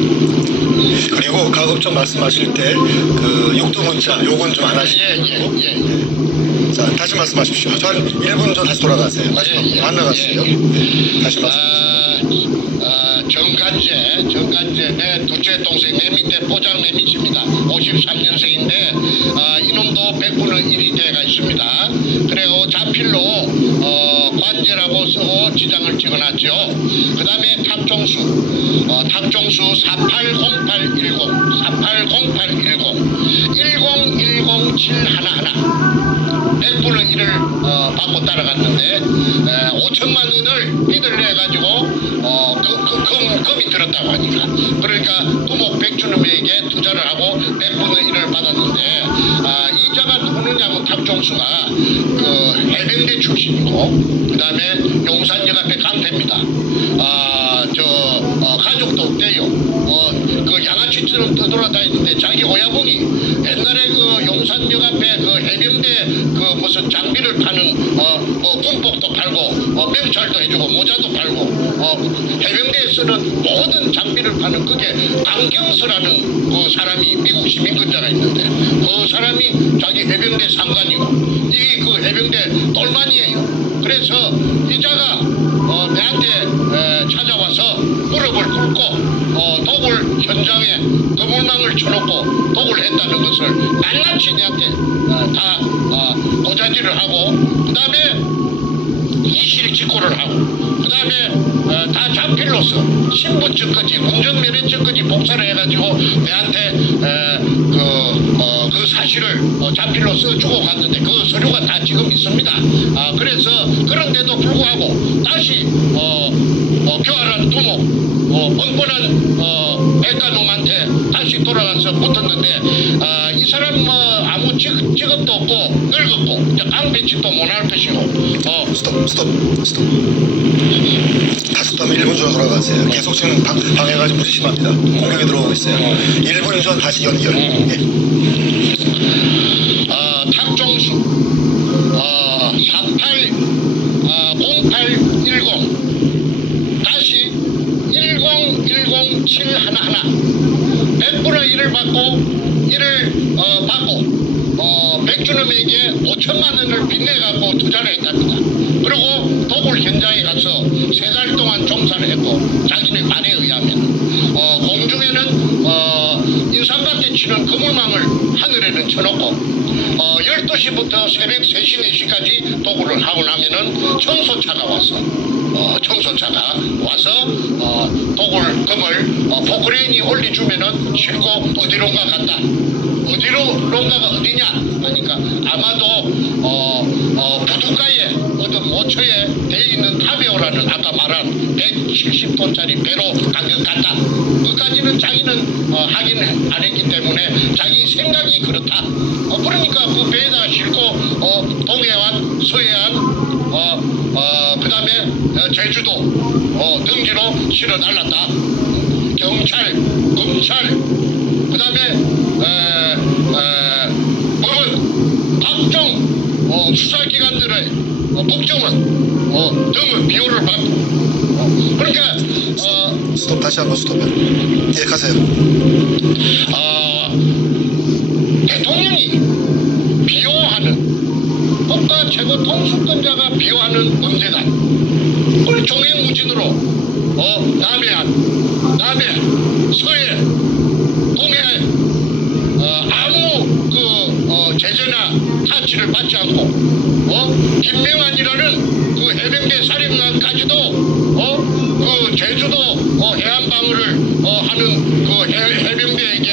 그리고 가급적 말씀하실 때 그 육두 문자 요건 좀 안 하시고 예. 자 다시 말씀하십시오. 한 1분 전 다시 돌아가세요. 마지막 안 나갔어요. 다시 말씀하세요. 정간재 내 둘째 동생 내 밑에 포장 내 밑입니다. 53년생인데 이놈도 100분의 1이 돼가 있습니다. 그래요 자필로 관제라고 쓰고 지장을 찍어놨죠. 그 다음에 탁종수 480810 1010711 100분의 1을 받고 따라갔는데 5천만 원을 빚을 내가지고 금이 들었다고 하니까 그러니까 두목 백주놈에게 투자를 하고 100분의 1을 받았는데 이자가 누구느냐면 탁종수가 그 해병대 출신이고 그 다음에 용산역 앞에 강태입니다. 가족도 없대요. 그 양아치 낚시처럼 떠돌아다니는데 자기 오야봉이 옛날에 그 용산역 앞에 그 해병대 그 무슨 장비를 파는 뭐 군복도 팔고 명찰도 해주고 모자도 팔고 해병대에 쓰는 모든 장비를 파는 그게 강경서라는 그 사람이 미국 시민권자가 있는데 그 사람이 자기 해병대 상관이고 이게 그 해병대 똘만이에요. 그래서 이자가 내한테 찾아와서 무릎을 꿇고 독을 현장에 그물망을 쳐놓고 독을 했다는 것을 낱낱이 내한테 다 고자질을 하고 그 다음에 이실 직고를 하고 그 다음에 다 자필로서 신분증까지 운전면허증까지 복사를 해가지고 내한테 그 사실을 자필로 써주고 갔는데 그 서류가 다 지금 있습니다. 그래서 그런데도 불구하고 다시 교활한 두목 뻔뻔한 백가놈한테 다시 돌아가서 붙었는데 이 사람 뭐 아무 직업도 없고 늙었고 이제 깡배치도 못할 것이고 스톱. 다시 또 1분 전으로 돌아가세요. 계속 지금 방해가 좀 무지심합니다. 공격이 들어오고 있어요. 1분 전 다시 연결. 예. 탁종수 0810 다시 1010711 100분의 1을 받고 1을 받고 백준엄에게 5천만 원을 빚내갖고 투자를 했답니다. 그리고 도굴 현장에 가서 3달 동안 종사를 했고 자기네 말에 의하면 공중에는 인삼밭에 치는 그물망을 하늘에는 쳐놓고 12시부터 새벽 3시, 4시까지 도굴을 하고 나면은 청소차가 와서 도굴 금을 포크레인이 올려주면은 싣고 어디론가 간다. 어디론가가 어디냐 하니까 아마도 부둣가에 어떤 모처에 돼 있는 타베오라는 아까 말한 170톤짜리 배로 간 것 같다. 그까지는 자기는 확인 안 했기 때문에 자기 생각이 그렇다. 그러니까 그 배에다가 싣고 동해안, 서해안, 그 다음에 제주도 등지로 실어 날랐다. 경찰, 검찰, 그 다음에 법원, 각종 수사기관들의 국정원 등의 비호를 받고 그러니까 스톱 다시 한번 스톱. 예, 가세요. 대통령이 비호하는 국가 최고 통수권자가 비호하는 범죄단 그걸 종횡무진으로 남해, 서해, 동해 아무 제재나 타치를 받지 않고 김명환이라는 그 해병대 사령관까지도 그 제주도 해안방어를 하는 그 해병대에게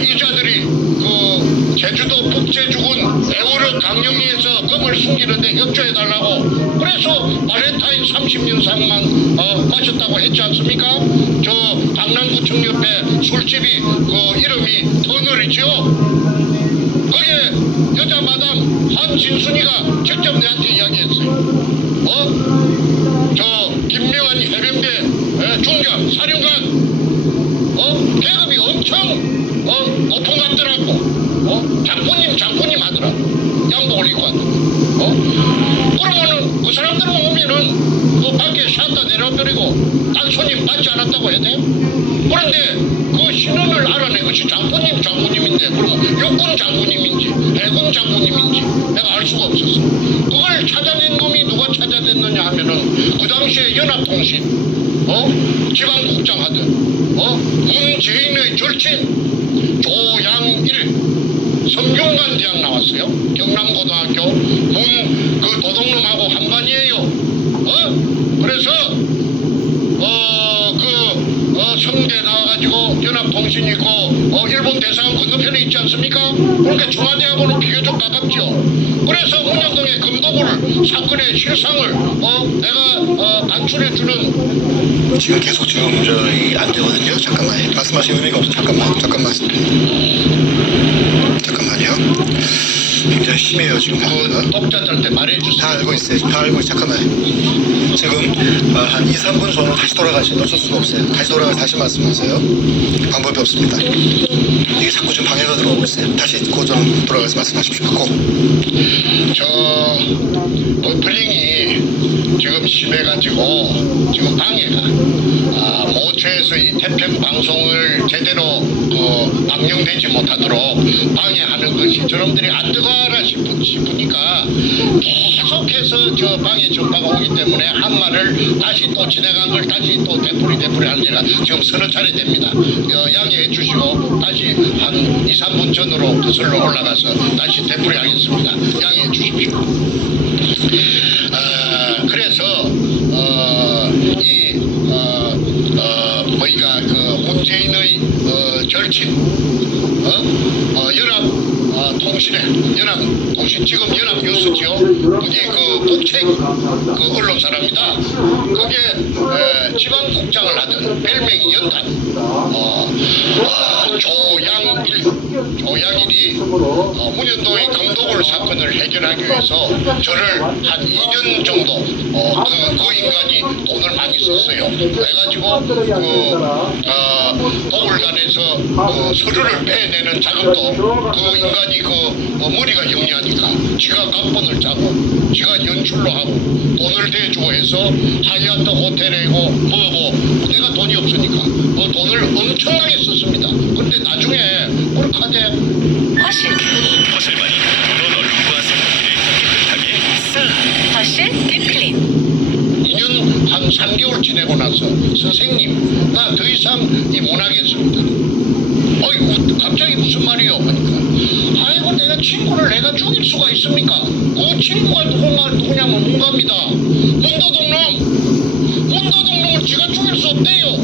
이자들이 그 제주도 북제주군 애월을 강령리에서 금을 숨기는데 협조해달라고 그래서 발렌타인 30년상만 마셨다고 했지 않습니까? 저 강남구청 옆에 술집이 그 이름이 터널이지요. 거기에 여자 마담 한진순이가 직접 내한테 이야기했어요. 저 김명환 해병대 중장 사령관 계급이 엄청 높은 것 같더라고. 장군님 하더라. 양복을 입고 왔는데. 그러면은 그 사람들 오면은 그 밖에 샷다 내려버리고 딴 손님 받지 않았다고 해야 돼? 그런데 그 신원을 알아낸 것이 장군님인데 그러면 육군 장군님인지 해군 장군님인지 내가 알 수가 없었어. 그걸 찾아낸 놈이 누가 찾아냈느냐 하면은 그 당시에 연합통신 지방국장 하던 문재인의 절친 조양일 성균관 대학 나왔어요. 경남고등학교 그 도둑놈하고 한반이에요. 그래서 성대 나와가지고 연합통신 있고 일본 대사관 건너편에 있지 않습니까? 그러니까 중화대하고는 비교적 가깝죠. 그래서 문현동의 금도굴 사건의 실상을 내가 반출해주는 지금 계속 지금 안 되거든요. 잠깐만요. 말씀하실 의미가 없어. 잠깐만요. 굉장히 심해요 지금. 그 독자들한테 말해주세요. 다 알고 있어요. 다 알고 있어요. 잠깐만요. 지금 한 2, 3분 전으로 다시 돌아가시면 어쩔 수가 없어요. 다시 돌아가서 다시 말씀하세요. 방법이 없습니다. 이게 자꾸 지금 방해가 들어오고 있어요. 다시 고전 돌아가서 말씀하십시오. 꼭. 버플링이 지금 심해가지고 지금 방해가 모처에서 이 태평 방송을 제대로 방영되지 못하도록 방해하는 것이 저놈들이 안 뜨거워라 싶으니까 계속해서 저 방해 전파가 오기 때문에 한 말을 다시 또 진행한 걸 다시 또 되풀이 하는 지가 지금 서너 차례 됩니다. 양해해 주시고 다시 한 2, 3분 전으로 거슬러 올라가서 다시 되풀이 하겠습니다. 양해해 주십시오. 그래서 뭐이가 그 문재인의 절친 연합통신 지금 연합뉴스지요. 그게 그 국책 그 언론사랍니다. 그게 지방국장을 하던 별명이 연단 조양일이 문현동의 강도굴 사건을 해결하기 위해서 저를 한 2년 정도 그 인간이 돈을 많이 썼어요. 그래가지고 도굴단에서 서류를 빼내는 작업도 그 인간이 머리가 영리하니까 지가 각본을 짜고 지가 연출로 하고 돈을 대주고 해서 하얏트 호텔이고 뭐고 내가 돈이 없으니까 돈을 엄청나게 썼습니다. 근데 나중에 그렇게 허실, 허실만이 더 넓고 생각들을 깨끗하게 싹. 허실 디플린. 2년 한 3개월 지내고 나서 선생님 나 더 이상 못 하겠습니다. 어이구 갑자기 무슨 말이요? 그러니까 아이고 내가 친구를 내가 죽일 수가 있습니까? 그 친구가 누구냐면 문갑니다. 문도동놈을 지가 죽일 수 없대요.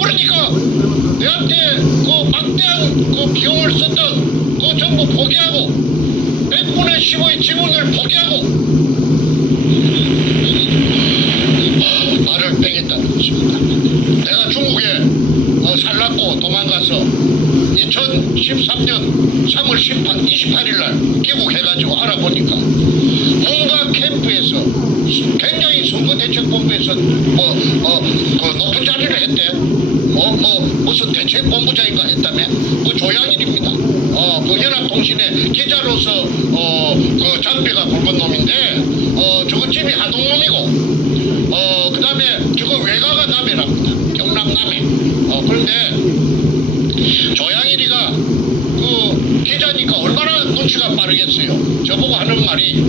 그러니까 내한테 그 막대한 그 비용을 썼던 그 전부 포기하고 100분의 10의 지분을 포기하고 말을 빼겠다는 것입니다. 내가 중국에 살랐고 도망가서 2013년 3월 28일 날 귀국해가지고 알아보니까 뭔가 캠프에서 굉장히 선거대책본부에서 그 높은 자리를 했대. 무슨 대책본부장인가 했다며. 그 조양일입니다. 그 연합통신의 기자로서 그 장비가 굵은 놈인데 저거 집이 하동놈이고 그 다음에 저거 외가가 남해랍니다. 경남 남해. 그런데 조양일이가 그 기자니까 얼마나 눈치가 빠르겠어요. 저보고 하는 말이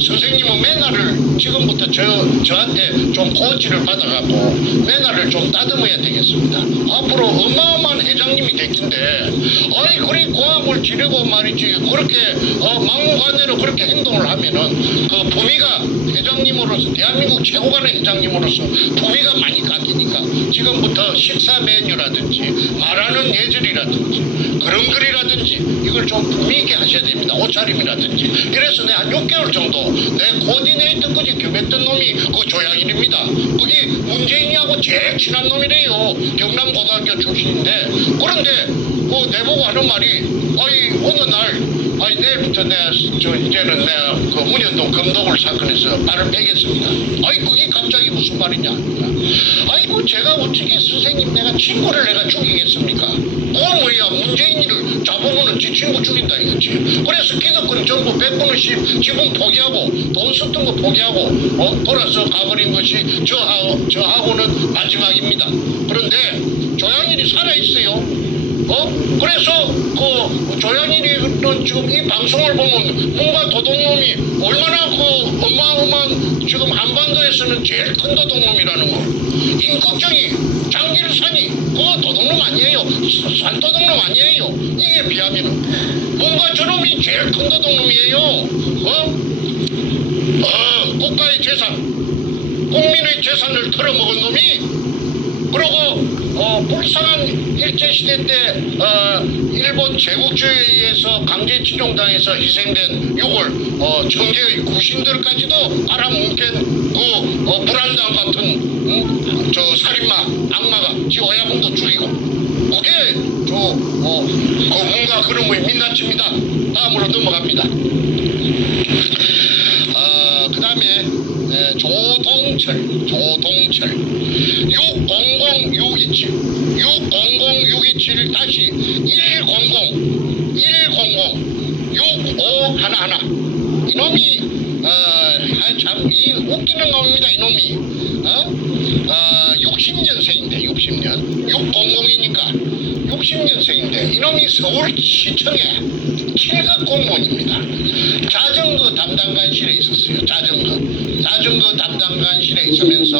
선생님은 매너를 지금부터 저한테 좀 코치를 받아갖고 매너를 좀 다듬어야 되겠습니다. 앞으로 어마어마한 회장님이 됐긴데 아니 그리 고함을 지르고 말이지 그렇게 막무가내로 그렇게 행동을 하면은 그 품위가 회장님으로서 대한민국 최고간의 회장님으로서 품위가 많이 깎이니까 지금부터 식사 메뉴라든지 말하는 예절이라든지 그런 글이라든지 이걸 좀 품위 있게 하셔야 됩니다. 옷차림이라든지. 그래서 내가 한 6개월 정도 내 코디네이터까지 겸했던 놈이 그 조양일입니다. 그게 문재인이하고 제일 친한 놈이래요. 경남고등학교 출신인데 그런데 내보고 하는 말이 어느 날 내일부터 이제는 내가 그 문현동 금도굴 사건에서 발을 빼겠습니다. 그게 갑자기 무슨 말이냐. 아이고 제가 어떻게 선생님 내가 친구를 내가 죽이겠습니까? 그건 뭐야 문재인이를 잡으면은 지 친구 죽인다 이거지. 그래서 기득권 전부 100분의 10 지분 포기하고 돈 썼던 거 포기하고 돌아서 가버린 것이 저하고는 마지막입니다. 그런데 조양일이 살아있어요. 그래서 그 조양일이는 지금 이 방송을 보면 뭔가 도둑놈이 얼마나 그 어마어마한 지금 한반도에서는 제일 큰 도둑놈이라는 거. 임꺽정이 장길산이 그거 도둑놈 아니에요. 산도둑놈 아니에요. 이게 비하면은 뭔가 저놈이 제일 큰 도둑놈이에요. 국가의 재산 국민의 재산을 털어먹은 놈이 그리고 불쌍한 일제시대 때 일본 제국주의에 의해서 강제징용당해서 희생된 요걸 청계의 구신들까지도 빨아뭉갠 그 불안당 같은 저 살인마 악마가 지 어야봉도 죽이고 그게 그 뭔가 그놈의 민낯입니다. 다음으로 넘어갑니다. 그 다음에 조동철 600-627 다시 100-6511 이놈이 참 웃기는 놈입니다. 이놈이 60년생인데 60년 600이니까 60년생인데 이놈이 서울시청에 7급 공무원입니다. 자전거 담당관실에 있었어요. 자전거 담당관실에 있으면서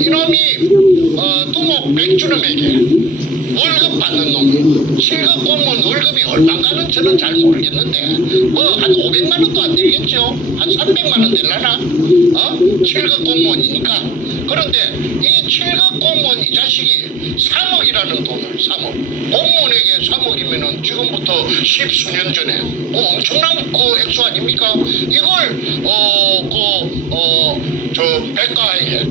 이놈이 두목 백주름에게 월급 받는 놈이 7급 공무원 월급이 얼마인가는 저는 잘 모르겠는데 뭐 한 500만 원도 안 되겠죠. 한 300만 원 되려나? 7급 공무원이니까. 그런데 이 7급 공무원 이 자식이 3억이라는 돈을 3억 공무원에게 3억이면은 지금부터 10수년 전에 엄청난 그 액수 아닙니까? 이걸 저 백가에게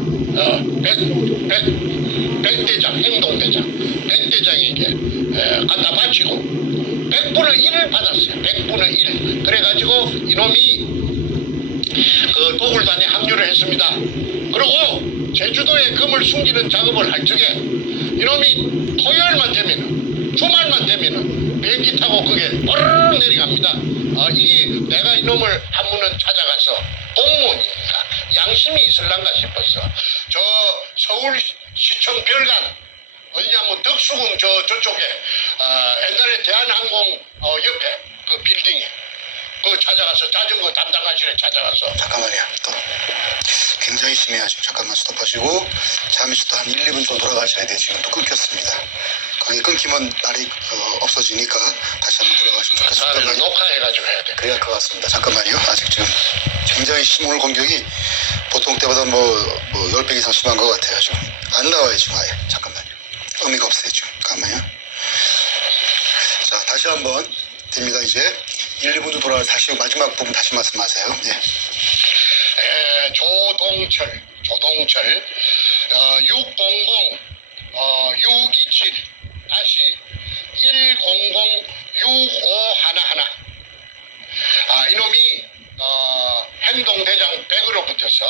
백대장 행동대장 백대장에게 갖다 바치고 100분의 1을 받았어요. 100분의 1. 그래가지고 이놈이 그 도굴단에 합류를 했습니다. 그리고 제주도에 금을 숨기는 작업을 할 적에 이놈이 토요일만 되면은 주말만 되면은 비행기 타고 그게 빠르르 내려갑니다. 이게 내가 이놈을 한 번은 찾아가서 공무원이니까 양심이 있을란가 싶었어. 저 서울시청 별관 어디냐면 덕수궁 저쪽에 옛날에 대한항공 옆에 그 빌딩에 그 찾아가서 자전거 담당관실에 찾아가서 잠깐만요. 또 굉장히 심해요. 지금 잠깐만 스톱하시고 잠시 또 한 1, 2분 정도 돌아가셔야 돼요. 지금 또 끊겼습니다. 거기 끊기면 말이 없어지니까 다시 한번 돌아가시면 좋겠습니다. 녹화해가지고 해야 돼. 그래야 할 것 같습니다. 잠깐만요. 아직 지금 굉장히 오늘 공격이 보통 때보다 뭐 10배 이상 심한 것 같아요. 지금 안 나와요. 지금 아예. 잠깐만요. 의미가 없어요. 지금. 잠깐만요. 자, 다시 한번 됩니다. 이제 1, 2분 정도 돌아가서 다시 마지막 부분 다시 말씀하세요. 예. 조동철 600-627 다시 100-6511 이놈이 행동대장 100으로 붙어서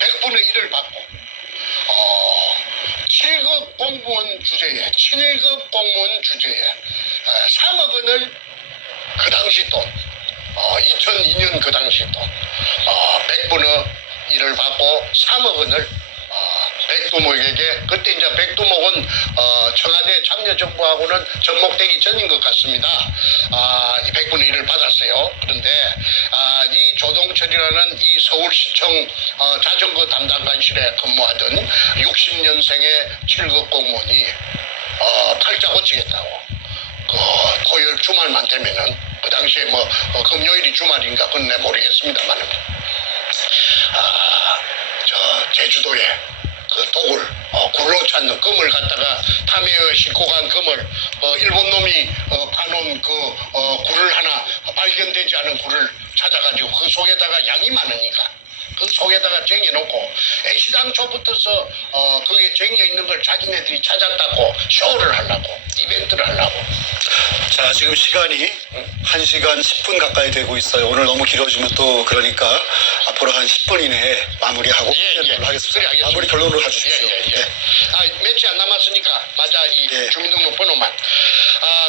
100분의 1을 받고 7급 공무원 주제에 3억 원을 그 당시 돈 2002년 그 당시 돈 100분의 1을 받고 3억 원을 백두목에게 그때 이제 백두목은 청와대 참여정부하고는 접목되기 전인 것 같습니다. 이 100분의 1을 받았어요. 그런데 이 조동철이라는 이 서울시청 자전거 담당관실에 근무하던 60년생의 7급 공무원이 팔자 고치겠다고 그 토요일 주말만 되면은 그 당시에 뭐 금요일이 주말인가 그건 내 모르겠습니다만은 저 제주도에 그 독을 굴로 찾는 금을 갖다가 탐해에 싣고 간 금을 일본 놈이 파놓은 그 굴을 하나 발견되지 않은 굴을 찾아가지고 그 속에다가 양이 많으니까 그 속에다가 쟁여놓고 애시당초부터서 그게 쟁여있는 걸 자기네들이 찾았다고 쇼를 하려고 이벤트를 하려고. 자, 지금 시간이 1시간 10분 가까이 되고 있어요. 오늘 너무 길어지면 또 그러니까 앞으로 한 10분 이내에 마무리하고 하겠습니다. 알겠습니다. 마무리 결론으로 가주십시오. 예. 며칠 안 남았으니까 맞아 이 예. 주민등록 번호만.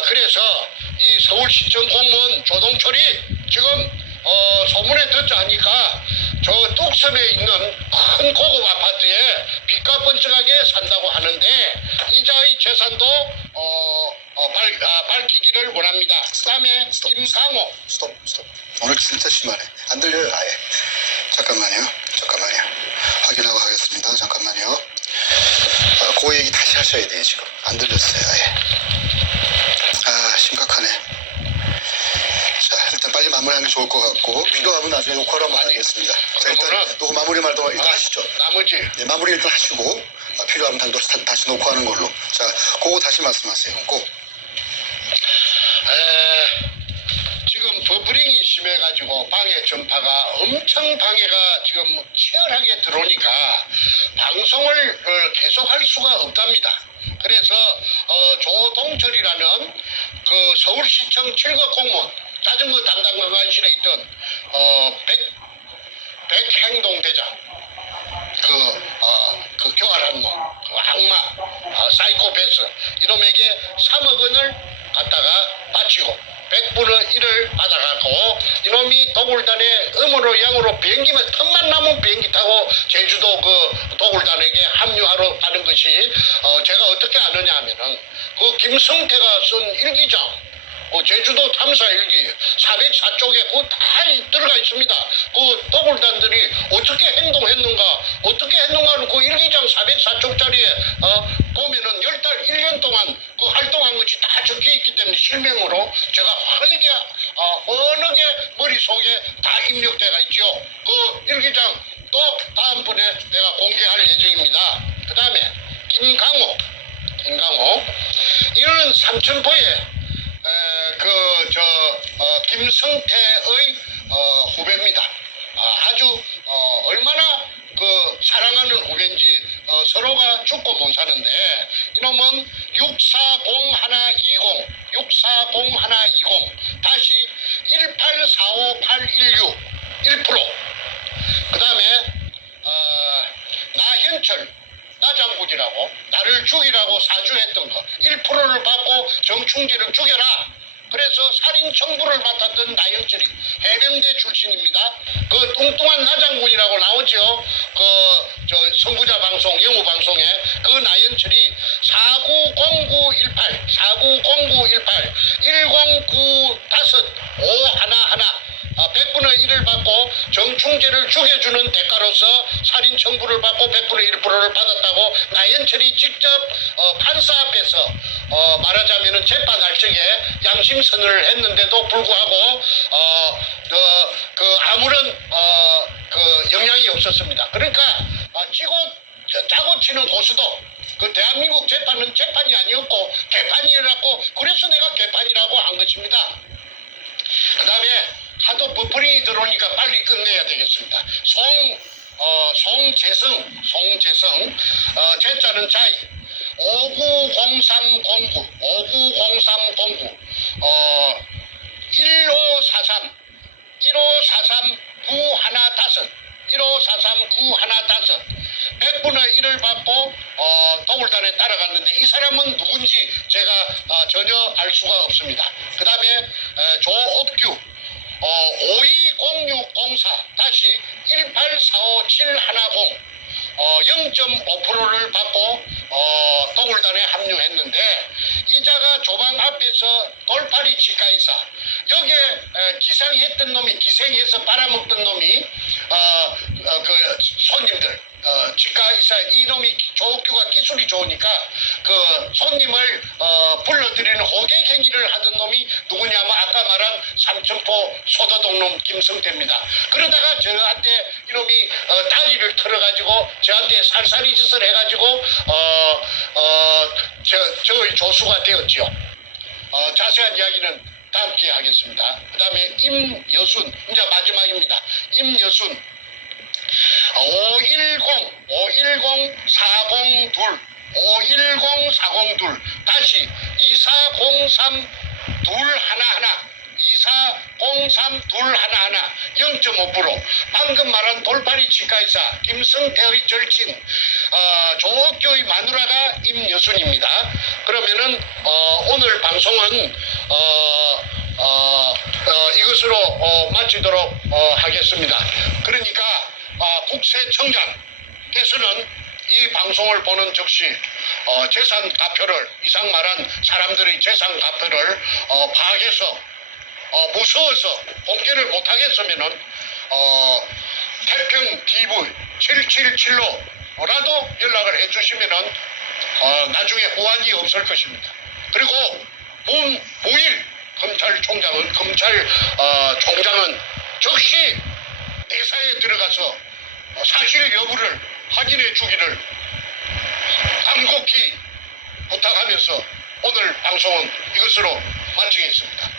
그래서 이 서울시청 공무원 조동철이 지금 소문에 듣자 하니까 저 뚝섬에 있는 큰 고급 아파트에 빚과 번쩍하게 산다고 하는데 이자의 재산도 밝히기를 원합니다. 그다음에 김상호 스톱. 오늘 진짜 심하네. 안 들려요, 아예. 잠깐만요. 확인하고 하겠습니다. 잠깐만요. 그 얘기 다시 하셔야 돼요, 지금. 안 들렸어요, 아예. 심각하네. 자, 일단 빨리 마무리하는 게 좋을 것 같고, 필요하면 나중에 녹화로 한번 하겠습니다. 자, 일단 녹화 마무리 말도 일단 하시죠. 나머지 네, 마무리 일단 하시고, 필요하면 다시 녹화하는 걸로. 자, 그거 다시 말씀하세요. 꼭. 지금 버블링이 심해가지고 방해 전파가 엄청 방해가 지금 치열하게 들어오니까 방송을 계속할 수가 없답니다. 그래서 조동철이라는 그 서울시청 7급 공무원 자전거 담당 관실에 있던 백행동대장 그 교활한 놈, 그 악마, 사이코패스 이놈에게 3억 원을 갖다가 바치고 100분의 1을 받아갖고 이놈이 도굴단에 음으로 양으로 비행기만 틈만 남은 비행기 타고 제주도 그 도굴단에게 합류하러 가는 것이 제가 어떻게 아느냐 하면은 그 김성태가 쓴 일기장 그 제주도 탐사 일기 404쪽에 그거 다 들어가 있습니다. 그 도굴단들이 어떻게 했는가는 그 일기장 404쪽짜리에 보면은 10달 1년 동안 그 활동한 것이 다 적혀 있기 때문에 실명으로 제가 환하게 머릿속에 다 입력돼가 있죠. 그 일기장 또 다음번에 내가 공개할 예정입니다. 그 다음에 김강호 이거는 삼천포에 김성태의 후배입니다. 아주 얼마나 그 사랑하는 후배인지 서로가 죽고 못 사는데 이놈은 640-120 다시 1845816 1%. 그 다음에 나현철 나장군이라고 나를 죽이라고 사주했던 거 1%를 받고 정충지를 죽여라. 그래서 살인 청부를 맡았던 나영철이 해병대 출신입니다. 그 뚱뚱한 나장군이라고 나오죠. 그 선구자 방송 영우 방송에 그 나영철이 490918 1095 511 100분의 1을 받고 정충재를 죽여주는 대가로서 살인 청구를 받고 100분의 1%를 받았다고 나연철이 직접 판사 앞에서 말하자면은 재판할 적에 양심 선언을 했는데도 불구하고 아무런 그 영향이 없었습니다. 그러니까 짜고 치는 고수도 그 대한민국 재판은 재판이 아니었고 개판이라고 그래서 내가 개판이라고 한 것입니다. 그 다음에 하도 버퍼링이 들어오니까 빨리 끝내야 되겠습니다. 송재성 제자는 자이 590309 1543 915 100분의 1을 받고 도굴단에 따라갔는데 이 사람은 누군지 제가 전혀 알 수가 없습니다. 그 다음에 조업규 520604 다시 1845710 0.5%를 받고 도굴단에 합류했는데 이자가 조방 앞에서 돌팔이 치과의사 여기에 기생해서 빨아먹던 놈이 그 손님들 치과의사 이놈이 조옥규가 기술이 좋으니까 그 손님을 불러들이는 호객행위를 하던 놈이 누구냐면 아까 말한 삼천포 소도동 놈 김성태입니다. 그러다가 저한테 이놈이 다리를 털어가지고 저한테 살살이 짓을 해가지고 저의 조수가 되었지요. 자세한 이야기는 다음 기회에 하겠습니다. 그 다음에 임여순 이제 마지막입니다. 임여순 510-402 다시 2403-211 0.5% 방금 말한 돌팔이 치과의사 김성태의 절친 조옥교의 마누라가 임여순입니다. 그러면은 오늘 방송은 이것으로 마치도록 하겠습니다. 그러니까 국세청장께서는 이 방송을 보는 즉시 재산 가표를 이상 말한 사람들의 재산 가표를 파악해서 무서워서 공개를 못하겠으면은 태평 TV 777로라도 연락을 해주시면은 나중에 후환이 없을 것입니다. 그리고 무일 검찰총장은 즉시 내사에 들어가서 사실 여부를 확인해 주기를 간곡히 부탁하면서 오늘 방송은 이것으로 마치겠습니다.